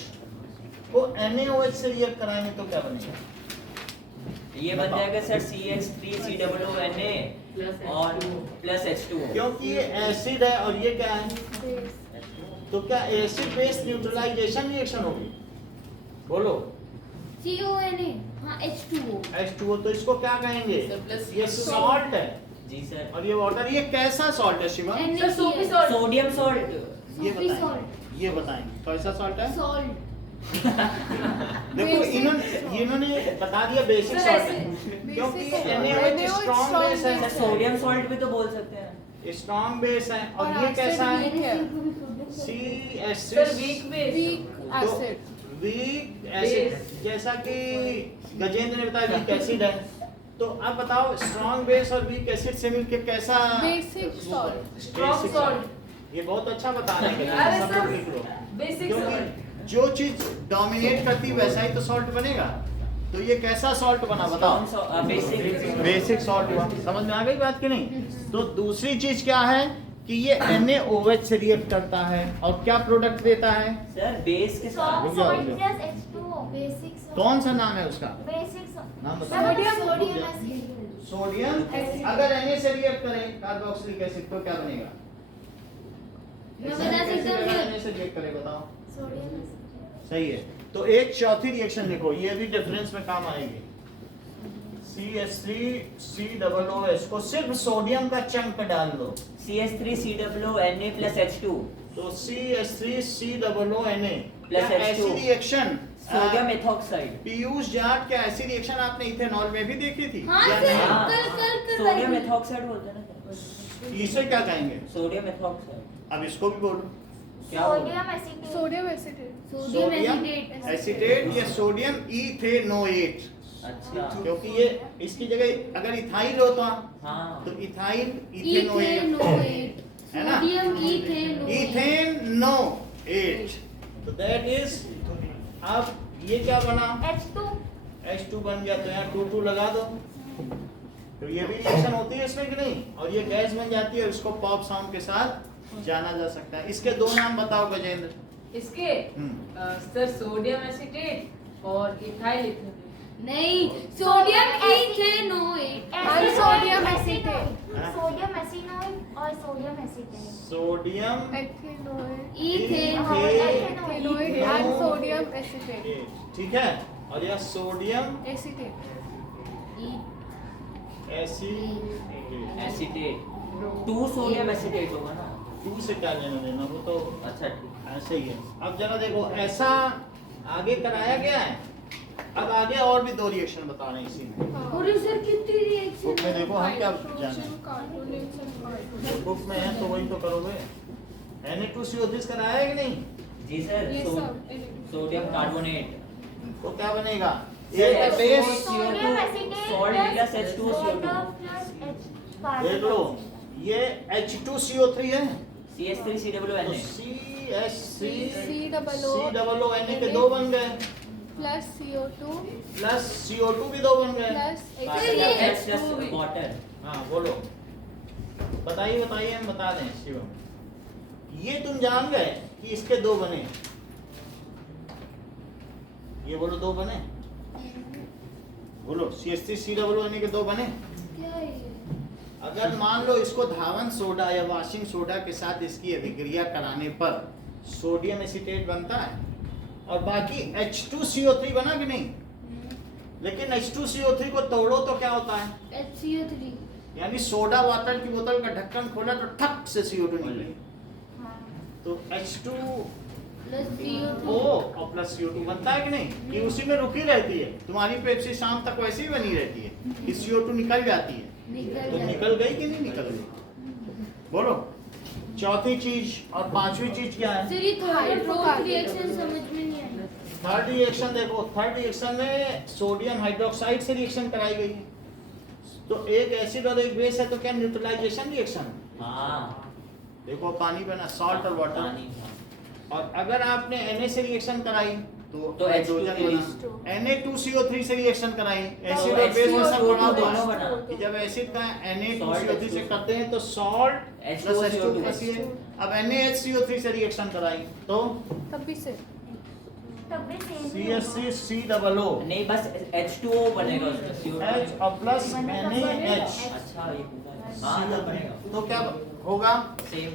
को NaOH से रिएक्ट कराएंगे तो क्या बनेगा? ये बन जाएगा सर CH3COONA और प्लस H2O। क्योंकि ये एसिड है और ये क्या है, तो क्या एसिड बेस न्यूट्रलाइजेशन रिएक्शन होगी? बोलो। CONA, हाँ H2O। H2O, तो इसको क्या कहेंगे? ये सॉल्ट है जी सर। और ये वाटर, ये कैसा सॉल्ट है शिवा? सर सोपी सॉल्ट। Sodium salt. ये सोपी बताएं, सॉल्ट। ये बताएं कैसा सॉल्ट है? सॉल्ट। देखो इन्होंने बता दिया बेसिक सर, सॉल्ट है, ऐसे- क्योंकि basic NaOH salt। Strong base sir है, सोडियम सॉल्ट भी तो बोल सकते हैं। स्ट्रॉन्ग बेस है। और और ये acid कैसा है? weak है। CH3 sir weak base. weak acid weak acid, जैसा कि गजेंद्र ने बताया वीक एसिड है। तो अब बताओ स्ट्रॉन्ग बेस और वीक एसिड से मिलके कैसा? basic salt strong salt. ये बहुत अच्छा बता रहे हैं, अरे सब सर, लोग लिख लो। बेसिक क्योंकि सॉल्ट। जो चीज डोमिनेट करती वैसा ही तो सॉल्ट बनेगा। तो ये कैसा सॉल्ट बना बताओ? बेसिक। बेसिक सॉल्ट हुआ। समझ में आ गई बात कि नहीं? तो दूसरी चीज क्या है कि ये NaOH से रिएक्ट करता है और क्या प्रोडक्ट देता है? सर बेस के साथ। रुक जाओ, रुक जाओ। प्लस H2O बेसिक कौन सा नाम है उसका? बेसिक नाम बताओ। Sodium sodium. अगर Na से रिएक्ट करें कार्बोक्सिलिक एसिड तो क्या बनेगा? मैं बता सकता हूँ अगर सर। Na से रिएक्ट करे बताओ। सोडियम सही है। तो एक चौथी रिएक्शन लिखो, ये भी डिफरेंस में काम आएगी। CH3COOH को सिर्फ सोडियम का चंक डाल दो, CH3COONA प्लस H2। तो CH3COONA Plus क्या ऐसी H2O। Reaction sodium methoxide. Piyush Jat क्या ऐसी रिएक्शन आपने इथेनॉल में भी देखी थी हाँ या सर, नहीं? हाँ। कल सोडियम भाई। मेथॉक्साइड बोलते हैं ना। इसे क्या कहेंगे? Sodium methoxide. अब इसको भी बोलो। क्या बोलूं? Sodium acetate. Sodium acetate. Sodium acetate. Acetate या सोडियम इथेनोएट, अच्छा। क्योंकि ये इसकी जगह अगर इथाइल होता हाँ। तो इथाइल इथेनोएट इथेनोएट। है ना? Sodium ethanoate. इथेनोएट, तो दैट इज, अब ये क्या बना? H2। H2 बन गया, तो यहाँ 2 लगा दो, तो ये भी रिएक्शन होती है इसमें कि नहीं? और ये गैस बन जाती है, उसको पॉप साउंड के साथ जाना जा सकता है। इसके दो नाम बताओ गजेंद्र। इसके सर सोडियम एसिटेट और इथाइल इथेनॉल। नहीं, sodium ethanoate. Unsodium acetate. Sodium एसिनोइड और sodium acetate. Sodium Ethanoate. Ethanoate. Ethanoate and sodium acetate. ठीक है, और यह sodium Acetate. Acetate, acetate. 2 sodium acetate होगा ना। 2 से क्या लेना देना, वो तो अच्छा ठीक। ऐसे ही है। अब जरा देखो, ऐसा आगे कराया गया है, अब आगे और भी 2 रिएक्शन बता रहे हैं इसी में। और सर कितनी रिएक्शन? बुक में देखो, हम क्या जाने, Hydrogen, carbonates and carbonates. Book में है तो वही तो करोगे। Na2CO3 कराया है कि नहीं? जी सर। ये सो- सब. Sodium carbonate. तो क्या बनेगा? सर, एक base, sodium acetate Salt plus H2CO2। Plus H देख लो, ये H2CO3 है, CH3COONA। तो CH3 COO के 2 बन गए, plus CO2 प्लस CO2 भी 2 बन गए। plus H H2. plus water। हाँ बोलो, बताइए बताइए, हम बता दें शिवम। ये तुम जान गए कि इसके 2 बने, ये बोलो 2 बने, बोलो CH3COONA के 2 बने। क्या है ये? अगर मान लो इसको धावन सोडा या वॉशिंग सोडा के साथ इसकी अभिक्रिया कराने पर सोडियम एसिटेट बनता है, और बाकी H2CO3 बना कि नहीं? लेकिन H2CO3 को तोड़ो तो क्या होता है? HCO3। यानी सोडा वाटर की बोतल का ढक्कन खोला तो ठक से CO2 निकले, तो H2O प्लस CO2। और प्लस CO2 बनता है कि नहीं? कि उसी में रुकी रहती है। तुम्हारी पेप्सी शाम तक वैसे ही बनी रहती है कि CO2 निकल जाती है, तो निकल गई कि नहीं निकल गई? बोलो। चौथी चीज और 5वीं चीज क्या है? सर ये थर्ड और फोर्थ Hydrocarbon. रिएक्शन समझ में नहीं आया। थर्ड रिएक्शन देखो, थर्ड रिएक्शन में सोडियम हाइड्रोक्साइड से रिएक्शन कराई गई है, तो एक एसिड और एक बेस है, तो क्या न्यूट्रलाइजेशन रिएक्शन? हाँ। देखो पानी बना, सॉल्ट और वाटर। पानी। और अगर आपने Na से रिएक्शन कराई तो हाइड्रोजन H2. बना। Na2CO3 से रिएक्शन कराई, एसिड और H2O2 बेस में सब बना दोनों दो। बना। कि जब एसिड का Salt Na2CO3 से H2O2 करते हैं तो salt plus H2 H2O2 plus ये। अब NaHCO3 से रिएक्शन कराई तो तब भी से. तब भी सेम CH3COO नहीं, बस H2O बनेगा उसमें। CO2 H और प्लस NaH, अच्छा ये पूरा। हाँ तब बनेगा। तो क्या होगा? Same.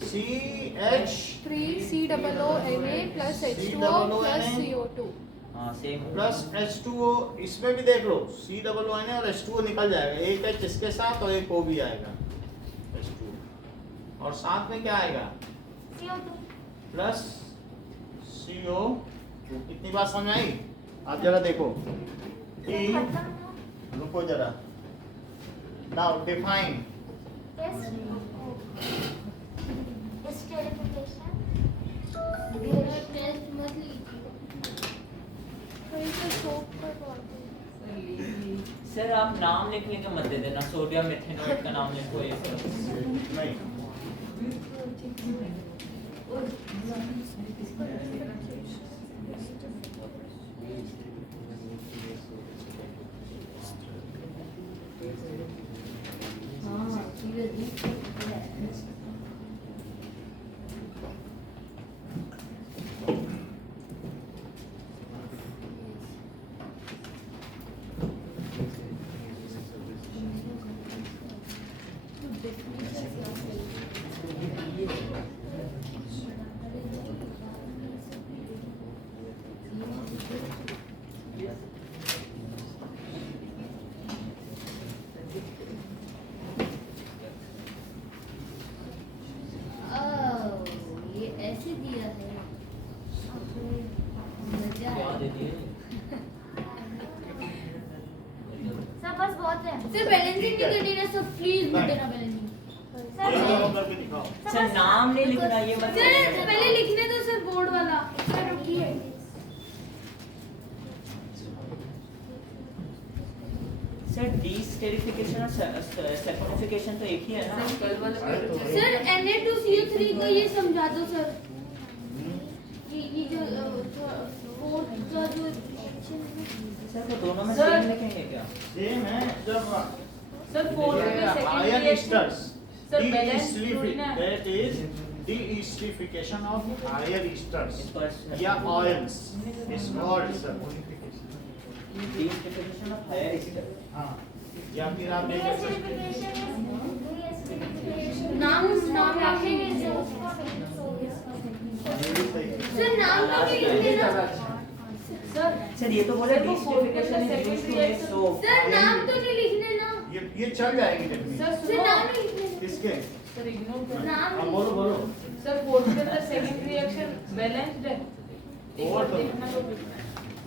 CH 3COONA plus H2O plus CO2. हाँ सेम। प्लस H2O, इसमें भी देख लो COONA और H2O निकल जाएगा, एक H इसके साथ और एक O भी आएगा H2O, और साथ में क्या आएगा? CO2। Plus CO। कितनी बात समझ आई? अब जरा देखो, T, खत्म हुआ। रुको जरा, नाउ डिफाइन। Esterification. टेस्ट मत लीजिए। कहीं से soap करवाते हैं. सर आप नाम लिखने का मत दे देना, सोडियम मेथेनोएट का नाम लिखो ये सब। नहीं, हाँ सीरियसली। नंबर्स बहुत हैं। सर बैलेंसिंग ठीक है। नहीं करनी ना सर, प्लीज मत नहीं। देना बैलेंसिंग। सर ये दोनों करके दिखाओ। सर नाम नहीं लिखना, ये मत सर लिखना। पहले लिखने दो सर बोर्ड वाला। सर रुकिए। सर डीस्टेरिफिकेशन और सैक्रिफिकेशन तो एक ही है ना। कल वाला सर Na2CO3 को ये समझा दो सर। ये जो बोर्ड का जो section है। सर वो दोनों में सर- सेम लिखेंगे क्या? सेम है जब सर फोर्थ में second ion asters sir balance थोड़ी ना है। that is de-esterification of higher esters इसको या oils is called sir. Deesterification of higher ester. हाँ या फिर आप देख सकते हैं नाम लिखेंगे सर, नाम तो नहीं लिखने ना। सर सर ये तो बोला सर, वो फोर्थ में deesterification is second used to make reaction- soap. Sir नाम तो नहीं लिखने ना। ये चल जाएगी डेफिनेटली सर सर सुनो नाम नहीं लिखने। किसके सर इग्नोर करो नाम हाँ बोलो बोलो सर फोर्थ के अंदर सेकंड रिएक्शन बैलेंस्ड है एक बार और तो- देखना तो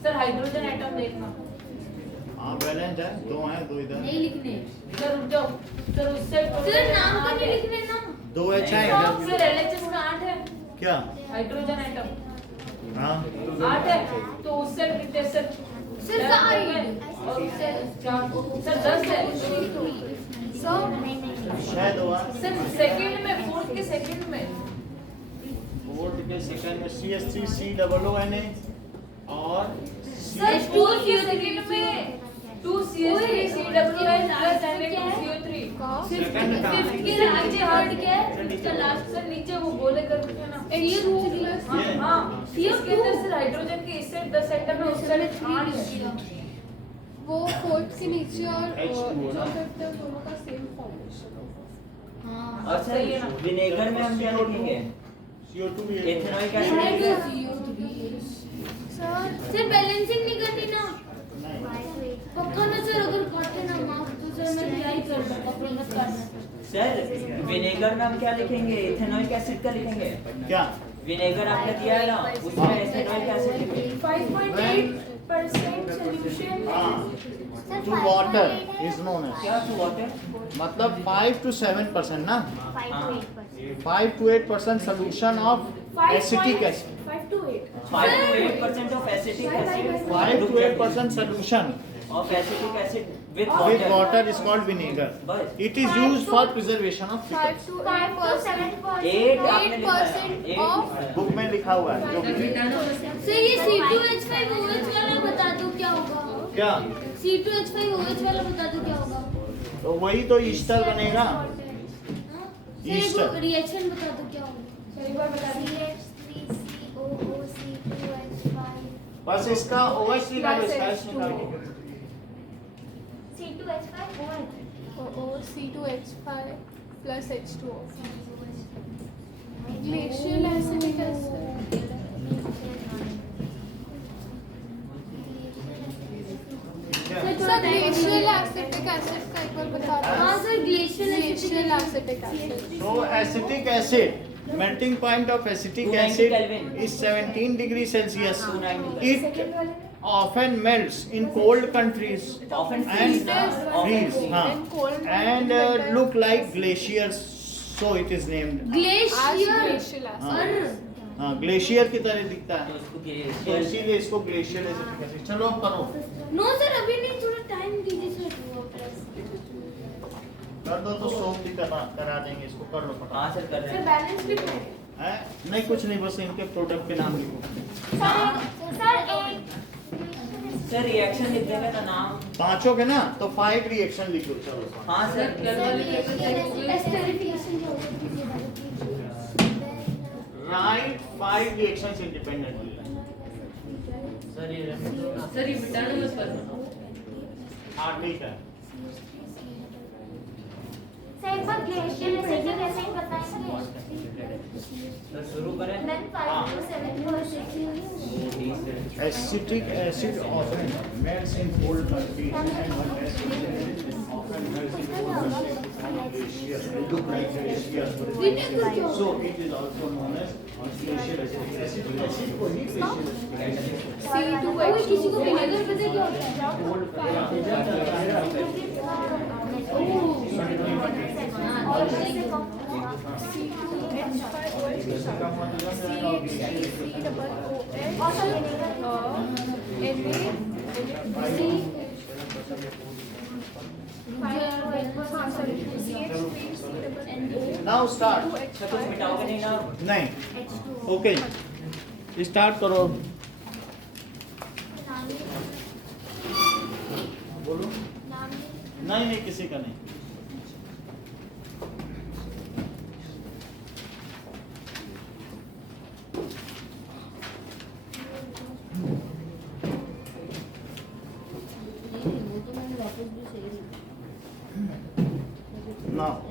सर हाइड्रोजन एटम देखना हाँ बैलेंस है दो हैं दो इधर नहीं लिखने। सर रुक जाओ सर उससे सर नाम तो नहीं लिखने ना। दो एच है सर इधर एलएचएस में 8 है क्या हाइड्रोजन एटम हाँ 8 है तो उससे कितने सर सर साइड। और क्या सर 10 है शायद हुआ सर सेकंड में फोर्थ के सेकंड में फोर्थ के सेकंड में CH3COONA और सर 2 के सेकंड में 2 CH3COON प्लस Na2CO3 सेकंड का फिफ्थ के नीचे हट क्या है? इसका लास्ट सर नीचे वो गोले करके है ना CO2 हाँ ये- हाँ इसके अंदर सर हाइड्रोजन के इससे 10 एटम है उससे 8 है वो फोर्थ के नीचे और H2O जो ना। फिफ्थ है दोनों का सेम फॉर्मेशन होगा। हाँ। और सही है ना? सर विनेगर में हम क्या लिखेंगे? CO2 भी है ethanoic acid CO3। Sir balancing नहीं करनी ना। पक्का ना सर, अगर करते ना माफ तो सर मैं क्या ही कर दूंगा, प्रोमिस करना। सर विनेगर में हम क्या लिखेंगे? एथेनॉइक एसिड का लिखेंगे। क्या विनेगर आपने दिया है ना, उसमें एथेनॉइक एसिड लिखेंगे। 5.8% solution हाँ to water is known as क्या टू वाटर? मतलब 5 to 7% ना 5 to 8% solution of acetic acid 5 to 8. 5 to 8% of acetic acid 5 to 8% solution of acetic acid with with water. water is called vinegar. बस It is used for preservation of 5 pickles. to 5 to 8%. 8 आपने लिखा है 8% ना? of- 8%। बुक में लिखा हुआ है जो भी सर ये C2H5OH वाला बता दो क्या होगा? क्या C2H5OH वाला बता दो क्या होगा? तो वही तो ईस्टर बनेगा हाँ? Sir Yeast. एक रिएक्शन बता दो क्या होगा? सर एक बार बता दीजिए. बस इसका OH निकालो इसका H निकालो C2H5 plus H2O. Glacial acetic acid. क्या सर ग्लेशियल एसिटिक एसिड का एक बार बता हाँ दो। Sir glacial glacial acetic acid. So acetic acid, melting point of acetic 290 acid Kelvin. is 17 degrees Celsius. 290. It often melts in cold countries Often and freeze ना? Often freeze, freeze. हाँ. And cold and like that. look like glaciers, so it is named. As glacier glacial acid. और हाँ ग्लेशियर की तरह दिखता तो है उसको तो glacial- इसीलिए इसको ग्लेशियर एसिटिक एसिड। चलो अब करो नो सर अभी नहीं, थोड़ा टाइम दीजिए सर। कर दो तो सोप भी करा देंगे इसको कर लो हाँ फटाफट सर कर रहे सर हैं। बैलेंस लिखना है. है नहीं कुछ नहीं बस इनके प्रोडक्ट के नाम लिखो सर रिएक्शन लिख देंगे तो नाम। पांचों के ना तो 5 रिएक्शन लिख लो चलो हाँ सर कल वाले पेपर से esterification right 5 reactions independently sir ये सर ये मिटाना मत पर हाँ ठीक है एक बार ग्लेशियल एसिटिक एसिड बताएंगे तो शुरू करें Then 5 to 7 Acetic acid often melts in cold countries and one acid often melts in cold countries glaciers. They look like glaciers. So it is also known as glacial acetic acid. Acid को ही glacial acetic acid कोई किसी को विनेगर पता क्या होता है? cold Now start. सर कुछ मिटाओगे नहीं ना? नहीं. Okay. Start करो. बोलो. नहीं नहीं किसी का नहीं. Now.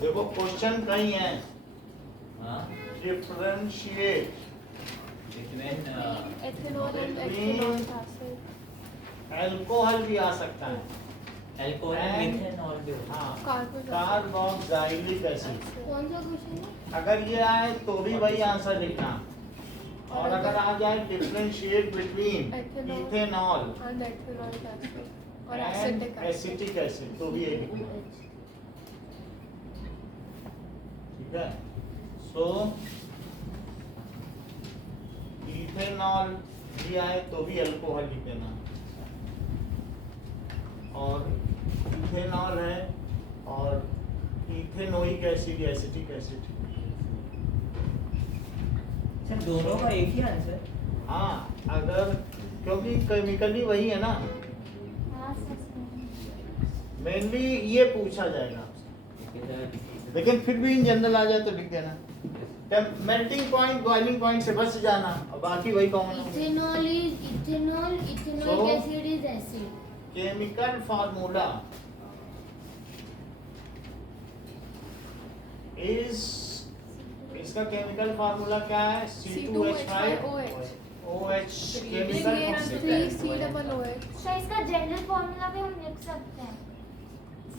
देखो क्वेश्चन कई हैं. हाँ differentiate between Ethanol and Between- ethanol acid. Alcohol भी आ सकता है. अल्कोहल And- मिथेनॉल भी होता हाँ. Carbon. Carboxylic acid. कौन सा क्वेश्चन है? अगर ये आए तो भी वही आंसर लिखना. और अगर आ जाए differentiate between Ethanol. Ethanol And ethanol acid. Or and acetic acid. Acetic acid तो भी यही लिखना. ठीक है. सो इथेनॉल भी आए तो भी अल्कोहल लिख देना. और इथेनॉल है और ethanoic acid acetic acid. Sir दोनों का एक ही आंसर. हाँ अगर क्योंकि केमिकली वही है ना. मेनली ये पूछा जाएगा आपसे. लेकिन फिर भी इन जनरल आ जाए तो लिख देना. मेल्टिंग पॉइंट बॉइलिंग पॉइंट से बच जाना और बाकी वही common. Ethanol is ethanol. Ethanoic So- acid is acid. Chemical formula is इसका केमिकल फार्मूला क्या है? C2H5OH. OH chemical CH3COOH. तो इसका जनरल फॉर्मूला भी हम लिख सकते हैं.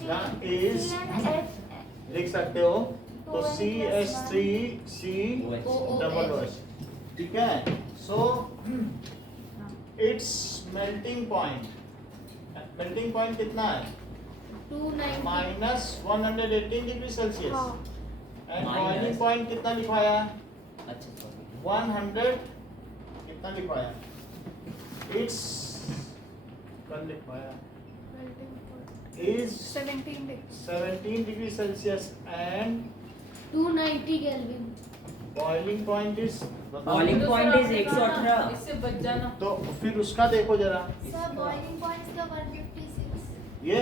That is- CNH लिख सकते हो तो CH3COOH. ठीक है. सो इट्स मेल्टिंग पॉइंट कितना है? 290. Minus 118 degree Celsius. हाँ. एंड Minus- बॉइलिंग पॉइंट कितना लिखवाया? अच्छा सॉरी 100 कितना लिखवाया? इट्स कल लिखवाया Melting point. Is 17 days. 17 degree Celsius and 290 Kelvin. Boiling point is Boiling point is 118. इससे बच जाना. तो फिर उसका देखो जरा. सर बॉइलिंग पॉइंट इसका 156. ये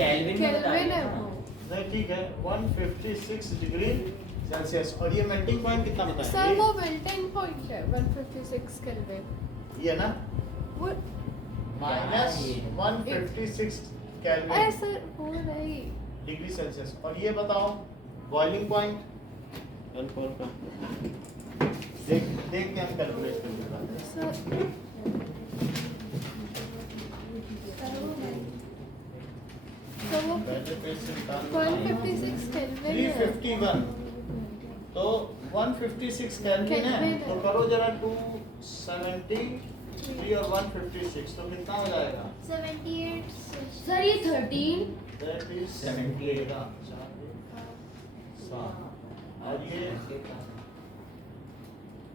केल्विन में Kelvin है बताइए. वो. नहीं ठीक है 156 डिग्री सेल्सियस. और ये मेल्टिंग पॉइंट कितना सर बताया? वो melting point है 156 Kelvin. ये ना वो माइनस ये। 156 केल्विन ऐसा हो रही. Degree Celsius. और ये बताओ बॉइलिंग पॉइंट अल्कोहल का. देखते हैं हम कैलकुलेट करके बताते हैं. सर तो वो पहले पेज से निकाल. 156 Kelvin है. 351 तो 156 केल्विन है. केल्विन है. तो करो जरा 273 और 156 तो कितना हो जाएगा? 78. सर ये 13. दैट इज 78 का 7 और ये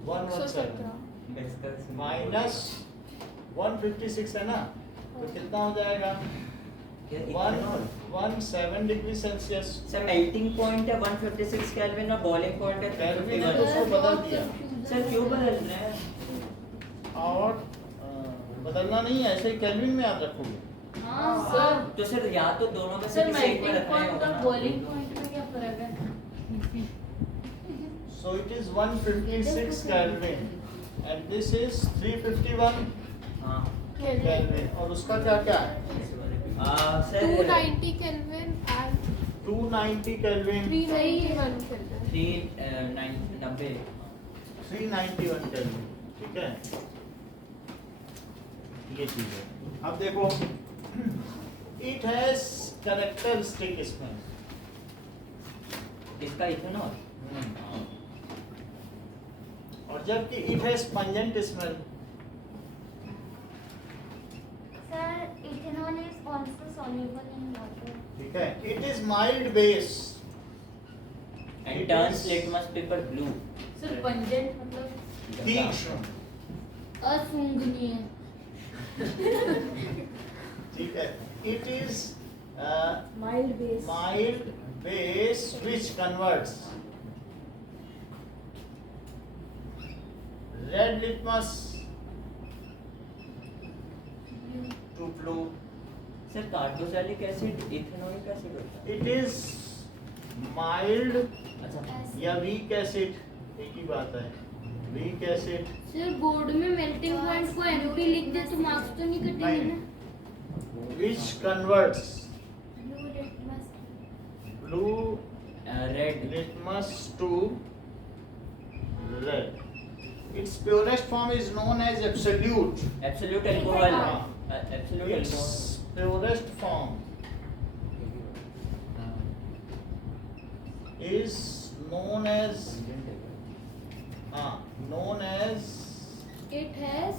117 माइनस 156 है ना तो कितना हो जाएगा? 117 degree Celsius. Sir melting point है 156 केल्विन और बॉइलिंग पॉइंट है केल्विन है तो 351. उसको बदल दिया. सर क्यों बदल रहे हैं? और बदलना नहीं है ऐसे ही केल्विन में याद रखोगे. हाँ सर तो सर या तो दोनों में से सर किसी एक में मेल्टिंग रखना ही पॉइंट होगा और ना. बॉइलिंग पॉइंट में क्या फर्क है? So it is 156 Kelvin and this is 351 हाँ Kelvin और उसका क्या क्या है? Sir 290 Kelvin and 290 Kelvin 391 Kelvin. 390 391 Kelvin, ठीक है? ये चीज है। अब देखो, it has characteristic इसमें। इसका इथेनॉल और जबकि it has pungent smell। Sir, ethanol is also soluble in water. ठीक है? It is mild base। And turns litmus paper blue sir pungent मतलब तीक्ष्ण। असुंगनीय। ठीक है? It is Mild base. mild base which converts red litmus to blue। Sir carboxylic acid ethanolic acid होता है It is mild अच्छा या weak acid, एक ही बात है। weak acid सर बोर्ड में मेल्टिंग पॉइंट को एमपी लिख दे तो मार्क्स तो नहीं कटेंगे नहीं। ना? which converts Blue litmus. blue red litmus to red। Its purest form is known as absolute। Absolute alcohol हाँ। Absolute Its alcohol purest form is known as It has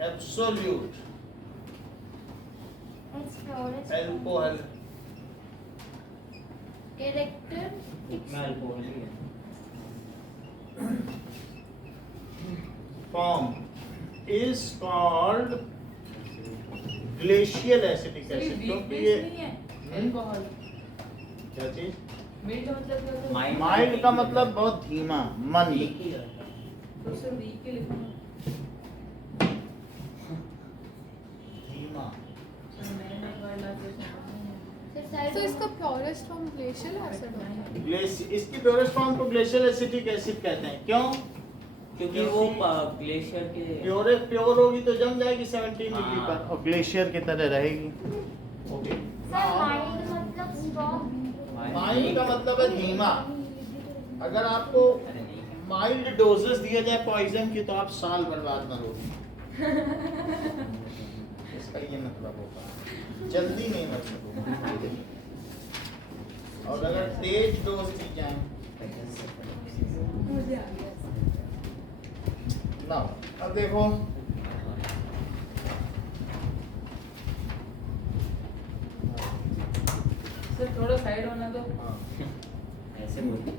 absolute Its purest alcohol। character में अल्कोहल ही है form is called glacial acetic sir ये acid। वीक क्योंकि बेस ये नहीं है अल्कोहल क्या चीज? मिल्ड मतलब क्या होता है Mild। माइल्ड का मतलब बहुत धीमा, मंद। एक ही रहता है तो सर वीक के लिखो ना धीमा। सर मैंने एक बार लाके समझ नहीं आया। सर साइड So इसका purest form glacial acid होता है. इसकी प्योरेस्ट फॉर्म को ग्लेशियल एसिटिक एसिड कहते हैं। क्यों? क्योंकि वो ग्लेशियर के प्योर होगी तो जम जाएगी 17 डिग्री हाँ। पर और ग्लेशियर की तरह रहेगी। ओके। Sir, mild मतलब strong. माइल्ड का मतलब है धीमा। अगर आपको अरे नहीं माइल्ड डोजेस दिया जाए पॉइजन की तो आप साल बर्बाद न रोगे। इसका ये मतलब होगा जल्दी नहीं मर सकोगे। और अगर तेज डोज दी जाए ना। अब देखो सर थोड़ा साइड होना दो ऐसे बोलिए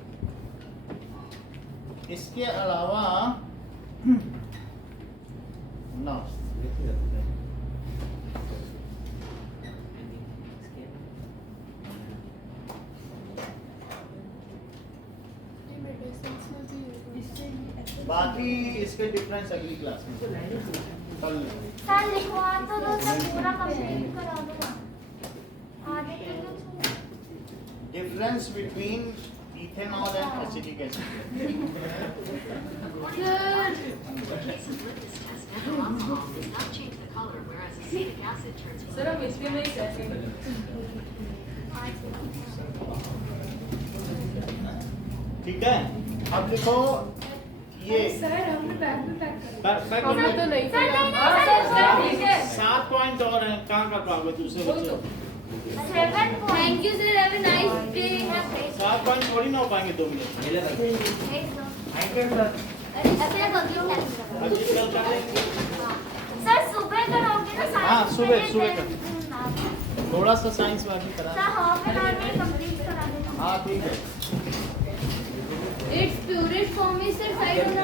इसके अलावा ना ये medicines में भी होगा. बाकी इसके डिफरेंस अगली क्लास में कल लेंगे। Sir, लिखवा तो दो सर, पूरा कंप्लीट करा दो ना. आगे के जो छूट. Difference between ethanol and acetic acid. Sir हम इसके में ही कैसे ठीक है। अब लिखो ये सर हमने बैग में पैक करा पैक हमने कर तो लो। नहीं Sir, किया. नहीं, हाँ नहीं, सर सर ठीक है 7 पॉइंट और हैं। कहाँ का पाओगे दूसरे वही बच्चे? तो 7 point. Thank you sir have a nice day 7 point थोड़ी ना हो पाएंगे 2 मिनट। ये ले भाई Yes, sir. Thank you sir ऐसे बदलो कैसे? अभी कल कर लेंगे। सर सुबह करोगे ना साइंस? हाँ, सुबह, में सुबह then- थोड़ा सा साइंस बाकी करा। सर हाफ एन आवर में कंप्लीट करा देना. हाँ ठीक है। It's purest form is sir side होना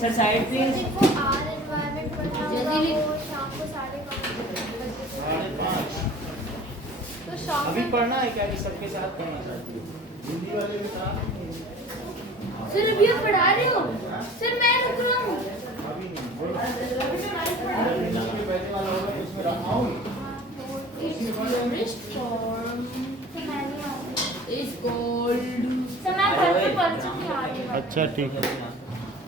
सर साइड प्लीज देखो आर एनवायरनमेंट पढ़ना होगा जल्दी लिख. वो शाम को 5:30. 5:30। तो शाम अभी में पढ़ना है क्या कि सबके साथ पढ़ना चाहती हो? हिंदी वाले के साथ? सर अभी आप पढ़ा रहे हो सर मैं रुक रहा हूँ अभी नहीं। बोलो। आगे बैठने वाला होगा तो उसमें रखाऊंगी। इट्स प्योरेस्ट फॉर्म तो मैं नहीं आऊँगी. इज कॉल्ड तो मैं अच्छा ठीक है